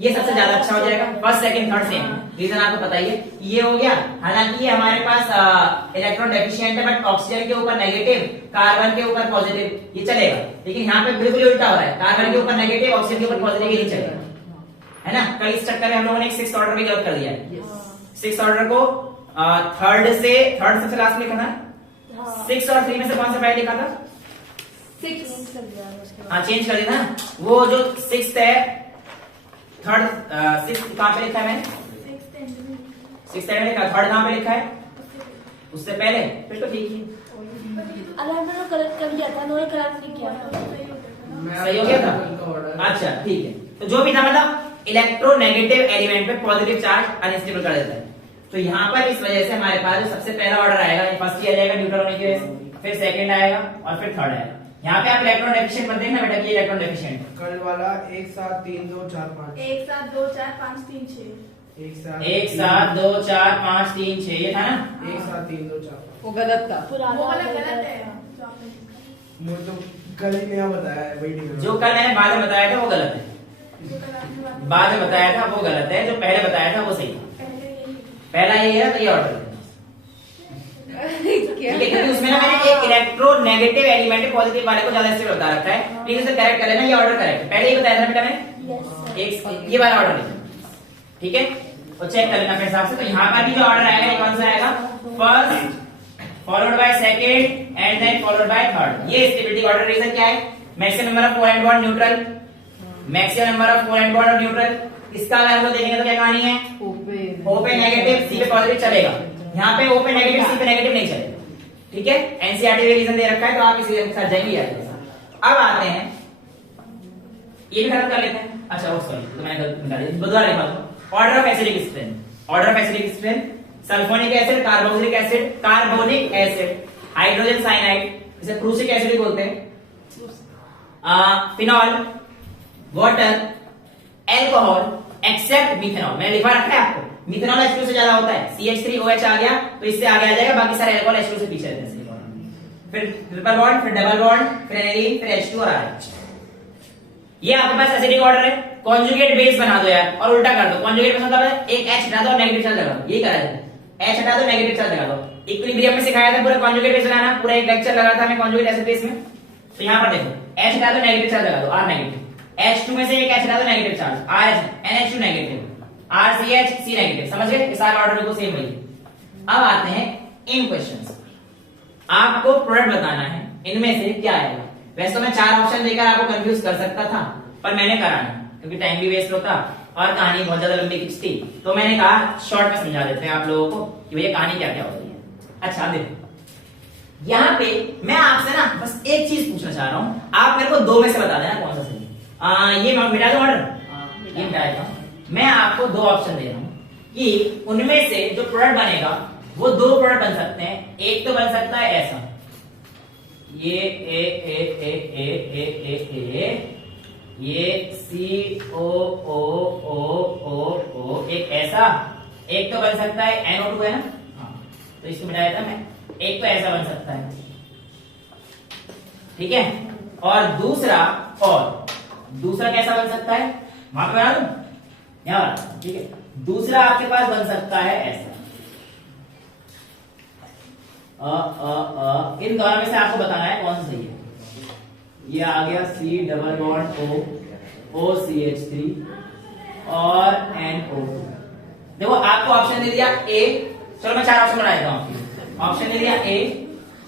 ये सबसे ज्यादा अच्छा हो जाएगा, first second third same. Reason आपको पता ही है, ये हो गया। हालांकि ये हमारे पास इलेक्ट्रॉन डेफिशिएंट है, बट ऑक्सीजन के ऊपर नेगेटिव, कार्बन के ऊपर पॉजिटिव, ये चलेगा। लेकिन यहाँ पे बिल्कुल उल्टा हो रहा है, कार्बन के ऊपर नेगेटिव, ऑक्सीजन के ऊपर पॉजिटिव, ये नहीं चलेगा, है ना। कल इस चक्कर में हम लोगों ने 6th ऑर्डर भी गलत कर दिया है। 6th ऑर्डर को थर्ड सबसे लास्ट में लिखा था, 6 और 3 में से कौन सा पहले लिखा था? 6 हाँ चेंज कर देना। वो जो 6th है, थर्ड 6th कहाँ पे लिखा है मैंने? 6th में लिखा, थर्ड कहाँ पे लिखा है? उससे पहले, फिर तो ठीक है। अलाइनमेंट गलत कर दिया था, नोए गलत नहीं किया था। सही हो गया था? अच्छा ठीक है, तो जो भी था मतलब इलेक्ट्रोनेगेटिव एलिमेंट पे पॉजिटिव चार्ज अनस्टेबल कर देता है। तो यहाँ पर इस वजह से हमारे पास जो सबसे पहला ऑर्डर आएगा, फर्स्ट ही आ जाएगा न्यूट्रल होने की वजह से, फिर सेकंड आएगा और फिर थर्ड आएगा। यहाँ पे आप इलेक्ट्रॉन डेफिशिएंट मत देखना बेटा कि इलेक्ट्रॉन डेफिशिएंट। कल वाला 1 7 3 2 4 5 1 7 2 4 5 3 6 1 1 7 2 4 5 3 6 ये था ना। 1 7 3 2 4 वो गलत था। पुराना वो वाला गलत गलत है। है। मुझे तो कल ही नया बताया है, वही नहीं जो कल मैंने बाद में बताया था वो गलत है, बाद में बताया था वो गलत है, जो पहले बताया था वो सही था। पहला ये है, तो ये ऑर्डर ठीक है, क्योंकि उसमें ना मैंने एक इलेक्ट्रोनेगेटिव एलिमेंट पॉजिटिव वाले को ज्यादा स्टेबल बता रखा है, प्लीज उसे करेक्ट कर लेना। ये ऑर्डर करेक्ट है, पहले ही बताया था बेटा मैंने, एक ये वाला ऑर्डर लिखा, ठीक है। और चेक कर लेना अपने हिसाब से। तो यहाँ पर भी जो ऑर्डर आएगा ये कौन सा आएगा? First followed by second and then followed by third. ये स्टेबिलिटी ऑर्डर। रीजन क्या है? Maximum number of covalent bond neutral, maximum number of covalent bond और न्यूट्रल। इसका अगर हम लोग देखेंगे तो क्या कहानी है? O पे नेगेटिव, C पे पॉजिटिव चलेगा, यहाँ पे O पे नेगेटिव, C पे नेगेटिव नहीं चलेगा, ठीक है। एनसीईआरटी में रीजन दे रखा है, तो आप इसी के साथ जाएंगे यार। अब आते हैं, ये भी खत्म कर लेते हैं। अच्छा वो सॉरी, तो मैंने गलत निकाल दिया, दोबारा लिखा दो। Order of acidic strength, order of acidic strength, sulphonic acid, carboxylic acid, carbonic acid, hydrogen cyanide, इसे प्रूसिक एसिड बोलते हैं, phenol, water, alcohol except methanol. मैंने लिखा रखा है आपको, मिथेनॉल H2 से ज्यादा होता है, CH3OH आ गया तो इससे आगे आ जाएगा, बाकी सारे अल्कोहल H2 से पीछे रहते हैं। फिर ट्रिपल बॉन्ड, फिर डबल बॉन्ड, फिर एनिलीन, फिर H2 और RH। ये आपके पास एसिडिक ऑर्डर है। कॉन्जुगेट बेस बना दो यार और उल्टा कर दो। कॉन्जुगेट बेस मतलब है एक H हटा दो और नेगेटिव चार्ज लगा दो, ये करा जाए। H हटा दो, नेगेटिव चार्ज लगा दो। इक्विलिब्रियम में सिखाया था पूरा कॉन्जुगेट बेस लगाना, पूरा एक लेक्चर लगा था मैं कॉन्जुगेट एसिड बेस में। तो यहाँ पर देखो, H हटा दो, नेगेटिव चार्ज लगा दो, R नेगेटिव, H2 में से एक H हटा दो, negative charge, RH NH2 negative, RCH C negative. समझ गए? इस सारे ऑर्डर को सेम वही। अब आते हैं इन क्वेश्चंस। आपको प्रोडक्ट बताना है, इनमें से क्या आएगा। वैसे तो मैं 4 ऑप्शन देकर आपको कंफ्यूज कर सकता था, पर मैंने करा नहीं क्योंकि टाइम भी वेस्ट होता और कहानी बहुत ज्यादा लंबी खिंचती। तो मैंने कहा शॉर्ट में समझा देते हैं आप लोगों को कि भैया कहानी क्या क्या होती है। अच्छा देखो, यहाँ पे मैं आपसे ना बस एक चीज पूछना चाह रहा हूं, आप मेरे को 2 में से बता देना कौन सा सही है। ये मिटा दो ऑर्डर, ये मिटा देता हूं। मैं आपको 2 ऑप्शन दे रहा हूं कि उनमें से जो प्रोडक्ट बनेगा वो 2 प्रोडक्ट बन सकते हैं। एक तो बन सकता है ऐसा, ये ए ये COOO एक ऐसा, एक तो बन सकता है NO2 है ना, हाँ, तो इसको मिटा देता मैं, एक तो ऐसा बन सकता है, ठीक है, और दूसरा कैसा बन सकता है, वहां पे बना दूं, यहां बना, ठीक है, दूसरा आपके पास बन सकता है ऐसा। इन दोनों में से आपको बताना है कौन सही है। ये आ गया C double bond O OCH3 और NO2। देखो आपको ऑप्शन दे दिया A, चलो मैं 4 ऑप्शन बना देता हूं। ऑप्शन दे दिया A,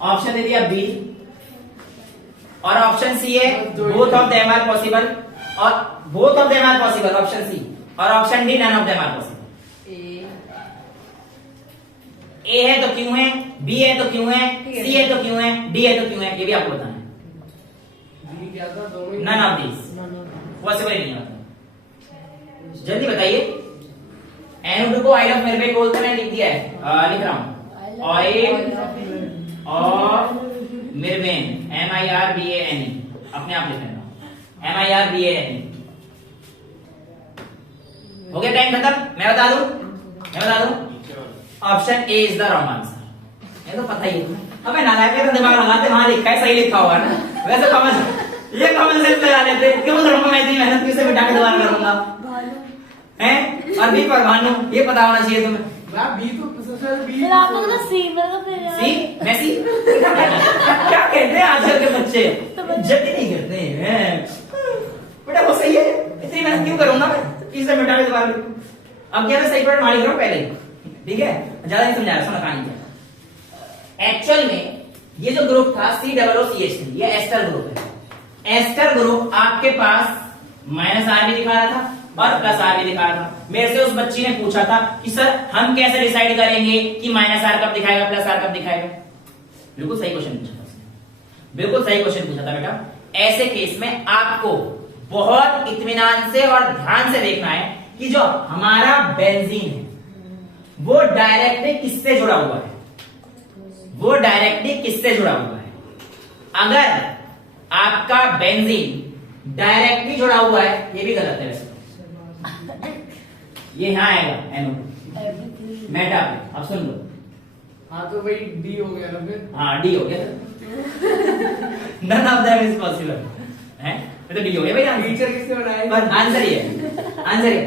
ऑप्शन दे दिया B और ऑप्शन C है both of them are possible, और both of them are possible option C, और option D none of them are possible. A है तो क्यों है, B है तो क्यों है, C है तो क्यों है, D है तो क्यों है, ये भी आपको बताना है। क्या था दोनों ही? नन ऑफ दिस पॉसिबल नहीं होता। जल्दी बताइए। NO2 को ऑयल ऑफ मिरबेक बोलते हैं, लिख दिया है, लिख रहा हूं, ऑयल ऑफ मिरबेन, MIRBANE, अपने आप लिख लेना, MIRBANE। हो गया टाइम खत्म। मैं बता दूं option A is the wrong answer. ये तो पता ही है। अबे नालायक है तो दिमाग लगाते, वहां लिखा है सही लिखा होगा ना, वैसे कॉमन सेंस लगा लेते, क्यों करूंगा मैं इतनी मेहनत, किसे बिठा के दोबारा करूंगा हैं, और भी पर भानु ये पता होना चाहिए तुम्हें। बी तो सबसे बी। फिर आप लोग ना सी में तो फिर सी मैसी क्या कहते हैं आजकल के बच्चे, इज्जत ही नहीं करते हैं बेटा, वो सही है, इतनी मेहनत क्यों करूंगा मैं, इसे मिटा के दोबारा लिखूं। अब क्या मैं सही पढ़ मान लिख रहा हूं पहले, ठीक है, ज्यादा नहीं समझा रहा, सुना कहानी क्या। एक्चुअल में ये जो ग्रुप था COOCH3, ये एस्टर ग्रुप है। एस्टर ग्रुप आपके पास -R भी दिखा रहा था और +R भी दिखा रहा था। मेरे से उस बच्ची ने पूछा था कि सर हम कैसे डिसाइड करेंगे कि -R कब दिखाएगा, +R कब दिखाएगा। बिल्कुल सही क्वेश्चन पूछा था उसने, बिल्कुल सही क्वेश्चन पूछा था बेटा। ऐसे केस में आपको बहुत इत्मीनान से और ध्यान से देखना है कि जो हमारा बेंजीन है वो डायरेक्टली किससे जुड़ा हुआ है, वो डायरेक्टली किससे जुड़ा हुआ है। अगर आपका बेंजीन डायरेक्टली जुड़ा हुआ है, ये भी गलत है वैसे, ये यहां आएगा NO2 मेटा पे। अब सुन लो, हाँ तो वही डी हो गया ना फिर। हाँ डी हो गया, none of them is possible है, तो डी हो गया भाई। टीचर किसने बनाया? पर आंसर ये है, आंसर ये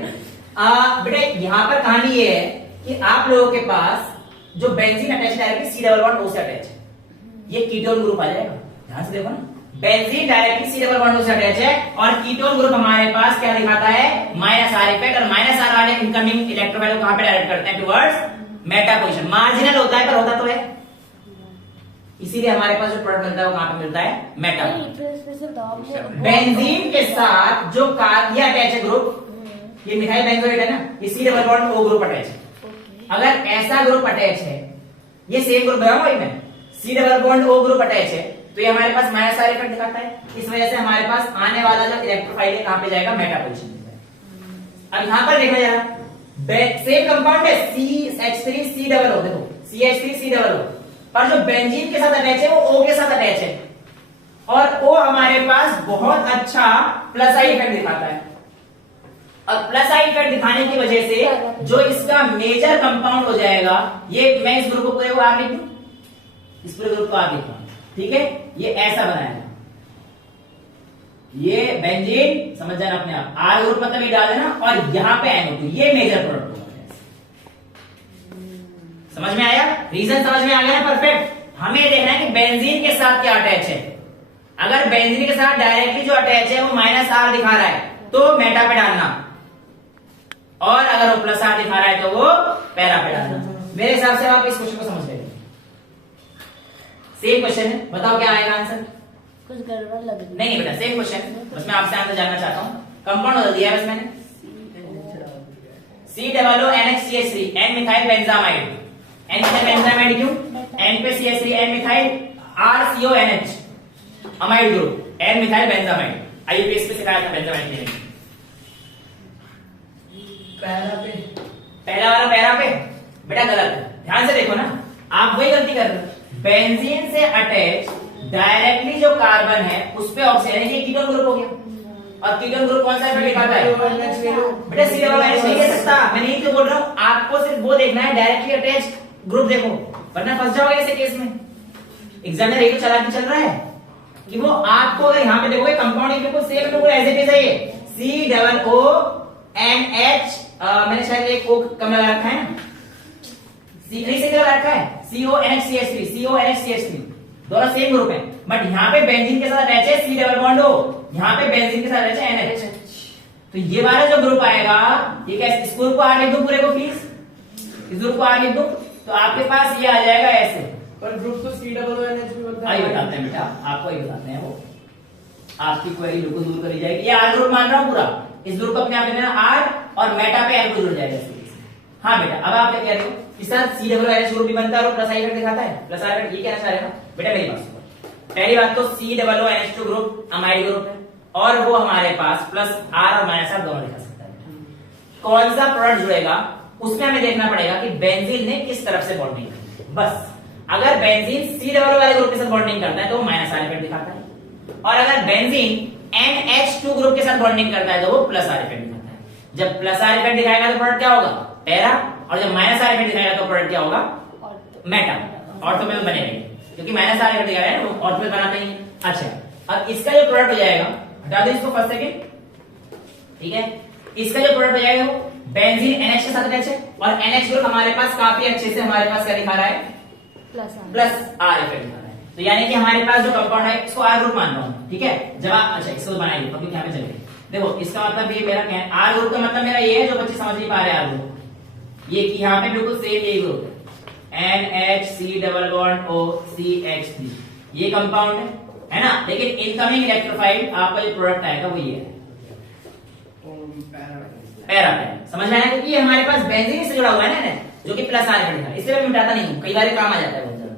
बेटा। यहां पर कहानी ये है कि आप लोगों के पास जो benzene attach directly C double bond O से अटैच है, ये कीटोन ग्रुप आ जाएगा। ध्यान से देखो ना, benzene directly C double bond O से अटैच है और कीटोन ग्रुप हमारे पास क्या दिखाता है, -R इफेक्ट, और -R वाले इनकमिंग इलेक्ट्रॉन को कहां पे डायरेक्ट करते हैं, टुवर्ड्स मेटा पोजीशन। मार्जिनल होता है पर होता तो है, इसीलिए हमारे पास जो प्रोडक्ट मिलता है वो कहां पे मिलता है, मेटा। बेंजीन के साथ जो ये अटैच है ग्रुप, ये मिथाइल बेंजोएट है ना, ये C double bond O group attach है। अगर ऐसा ग्रुप अटैच है, ये सेम ग्रुप है वही में, C double bond O group attach है, तो ये हमारे पास -R इफेक्ट दिखाता है। इस वजह से हमारे पास आने वाला जो इलेक्ट्रोफाइल है कहां पे जाएगा, मेटा पोजीशन पे जाएगा। अब यहां पर देखा जरा, सेम कंपाउंड है CH3 C डबल O, देखो CH3 C डबल O, पर जो बेंजीन के साथ अटैच है वो O के साथ अटैच है, और O हमारे पास बहुत अच्छा +I इफेक्ट दिखाता है। और +I इफेक्ट दिखाने की वजह से जो इसका मेजर कंपाउंड हो जाएगा, ये मैं इस ग्रुप को R लिख दूं, इस पूरे ग्रुप को R लिखूं, ठीक है, ये ऐसा बनाएगा, ये बेंजीन समझ जाना अपने आप, R ग्रुप मतलब ये डाल देना, और यहां पे NO2, ये मेजर प्रोडक्ट होगा। समझ में आया, रीजन समझ में आ गया ना, परफेक्ट। हमें देखना है कि बेंजीन के साथ क्या अटैच है। अगर बेंजीन के साथ डायरेक्टली जो अटैच है वो -R दिखा रहा है तो मेटा पे डालना, और अगर वो +R दिखा रहा है तो वो पैरा पे डालना। मेरे हिसाब से आप इस क्वेश्चन को समझ गए। सेम क्वेश्चन है, बताओ क्या आएगा आंसर। कुछ गड़बड़ लग रही है। नहीं बेटा, सेम क्वेश्चन, बस मैं आपसे आंसर जानना चाहता हूं। कंपाउंड बदल दिया है बस मैंने, COONHCH3 N methyl benzamide, N methyl benzamide क्यों, N पे CH3, N methyl RCONH amide group, N methyl benzamide. IUPS पे सिखाया था बेंजामाइड के लिए। पहला वाला पैरा पे बेटा गलत है, ध्यान से देखो ना, आप वही गलती कर रहे हो। बेंजीन से अटैच डायरेक्टली जो कार्बन है उस पे ऑक्सीजन, ये कीटोन ग्रुप हो गया, और कीटोन ग्रुप कौन सा इफेक्ट दिखाता है? बेटा सी डबल एच नहीं ले सकता, मैं नहीं तो बोल रहा हूँ, आपको सिर्फ वो देखना है डायरेक्टली अटैच्ड ग्रुप देखो, वरना फंस जाओगे ऐसे केस में। एग्जामिनर ये तो चला के चल रहा है कि वो आपको अगर यहाँ पे देखोगे कंपाउंड बिल्कुल सेम बिल्कुल एज इट इज है ये C double O N H, मैंने शायद एक ओ कम लगा रखा है, सी नहीं से लगा रखा है CONHCH3, CONHCH3 दोनों सेम ग्रुप है, बट यहाँ पे बेंजीन के साथ अटैच है सी डबल बॉन्ड ओ, यहाँ पे बेंजीन के साथ अटैच है NH। तो ये वाला जो ग्रुप आएगा ये कैसे, इस ग्रुप को आर लिख दूं पूरे को प्लीज, इस ग्रुप को आर लिख दूं तो आपके पास ये आ जाएगा ऐसे। पर ग्रुप तो COOH भी बनता है। आइए बताते हैं बेटा, आपको ये बताते हैं, वो आपकी क्वेरी बिल्कुल दूर करी जाएगी। ये आर ग्रुप मान रहा हूं पूरा, इस ग्रुप को अपने आप लेना आर और मेटा पे एल को जुड़ जाएगा। हाँ बेटा अब आप क्या कह रहे हो कि सर COOH ग्रुप भी बनता है और प्लस आई इफेक्ट दिखाता है, प्लस आई इफेक्ट, ये कहना चाह रहे हो बेटा? मेरी बात सुनो, पहली बात तो COOH2 ग्रुप अमाइड ग्रुप है और वो हमारे पास प्लस आर और माइनस आर दोनों दिखा सकता है। कौन सा प्रोडक्ट जुड़ेगा उसमें हमें देखना पड़ेगा कि बेंजीन ने किस तरफ से बॉन्डिंग की है। बस अगर बेंजीन सी डबल वाले ग्रुप के साथ बॉन्डिंग करता है तो वो माइनस आर इफेक्ट दिखाता है, और अगर बेंजीन NH2 ग्रुप के साथ बॉन्डिंग करता है तो वो प्लस आर इफेक्ट दिखाता है। जब प्लस आर इफेक्ट दिखाएगा तो प्रोडक्ट क्या होगा? पैरा, और जब माइनस आर इफेक्ट दिखाएगा तो प्रोडक्ट क्या होगा? मेटा, ऑर्थोमेल बनेगा, क्योंकि माइनस आर इफेक्ट दिखाया है तो ऑर्थोमेल बनाते ही। अच्छा अब इसका जो प्रोडक्ट हो जाएगा, हटा दो इसको फर्स्ट सेकंड, ठीक है, इसका जो प्रोडक्ट हो जाएगा वो बेंजीन NH के साथ अटैच है और NH ग्रुप हमारे पास काफी अच्छे से हमारे पास क्या दिखा रहा है? प्लस आर इफेक्ट दिखा रहा है। तो यानी कि हमारे पास जो कंपाउंड है इसको आर ग्रुप मान रहा हूं, ठीक है। जब आप अच्छा इसको बनाइए तो यहाँ पे चलिए, देखो इसका मतलब ये मेरा आर ग्रुप का मतलब मेरा ये है, जो बच्चे समझ नहीं पा रहे आर ग्रुप, ये कि यहाँ पे बिल्कुल सेम यही ग्रुप है NHC डबल बॉन्ड OCH3, ये कंपाउंड है ना। लेकिन इनकमिंग इलेक्ट्रोफाइल आपका जो प्रोडक्ट आएगा वो ये है पैरा पैरा, समझ में आया? क्योंकि ये हमारे पास बेंजीन से जुड़ा हुआ है ना, जो कि प्लस आर इफेक्ट है, इसलिए मैं मिटाता नहीं हूँ, कई बार काम आ जाता है बहुत ज्यादा।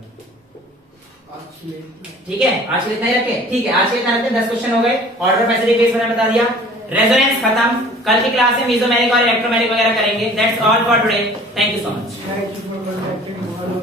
ठीक है आज के लिए इतना ही रखे, ठीक है आज के लिए इतना रखते, 10 क्वेश्चन हो गए। ऑर्डर पैसिव केस मैंने बता दिया, रेजोनेंस खत्म, कल की क्लास में मेसोमेरिक और इलेक्ट्रोमेरिक वगैरह करेंगे। That's all for today, thank you so much.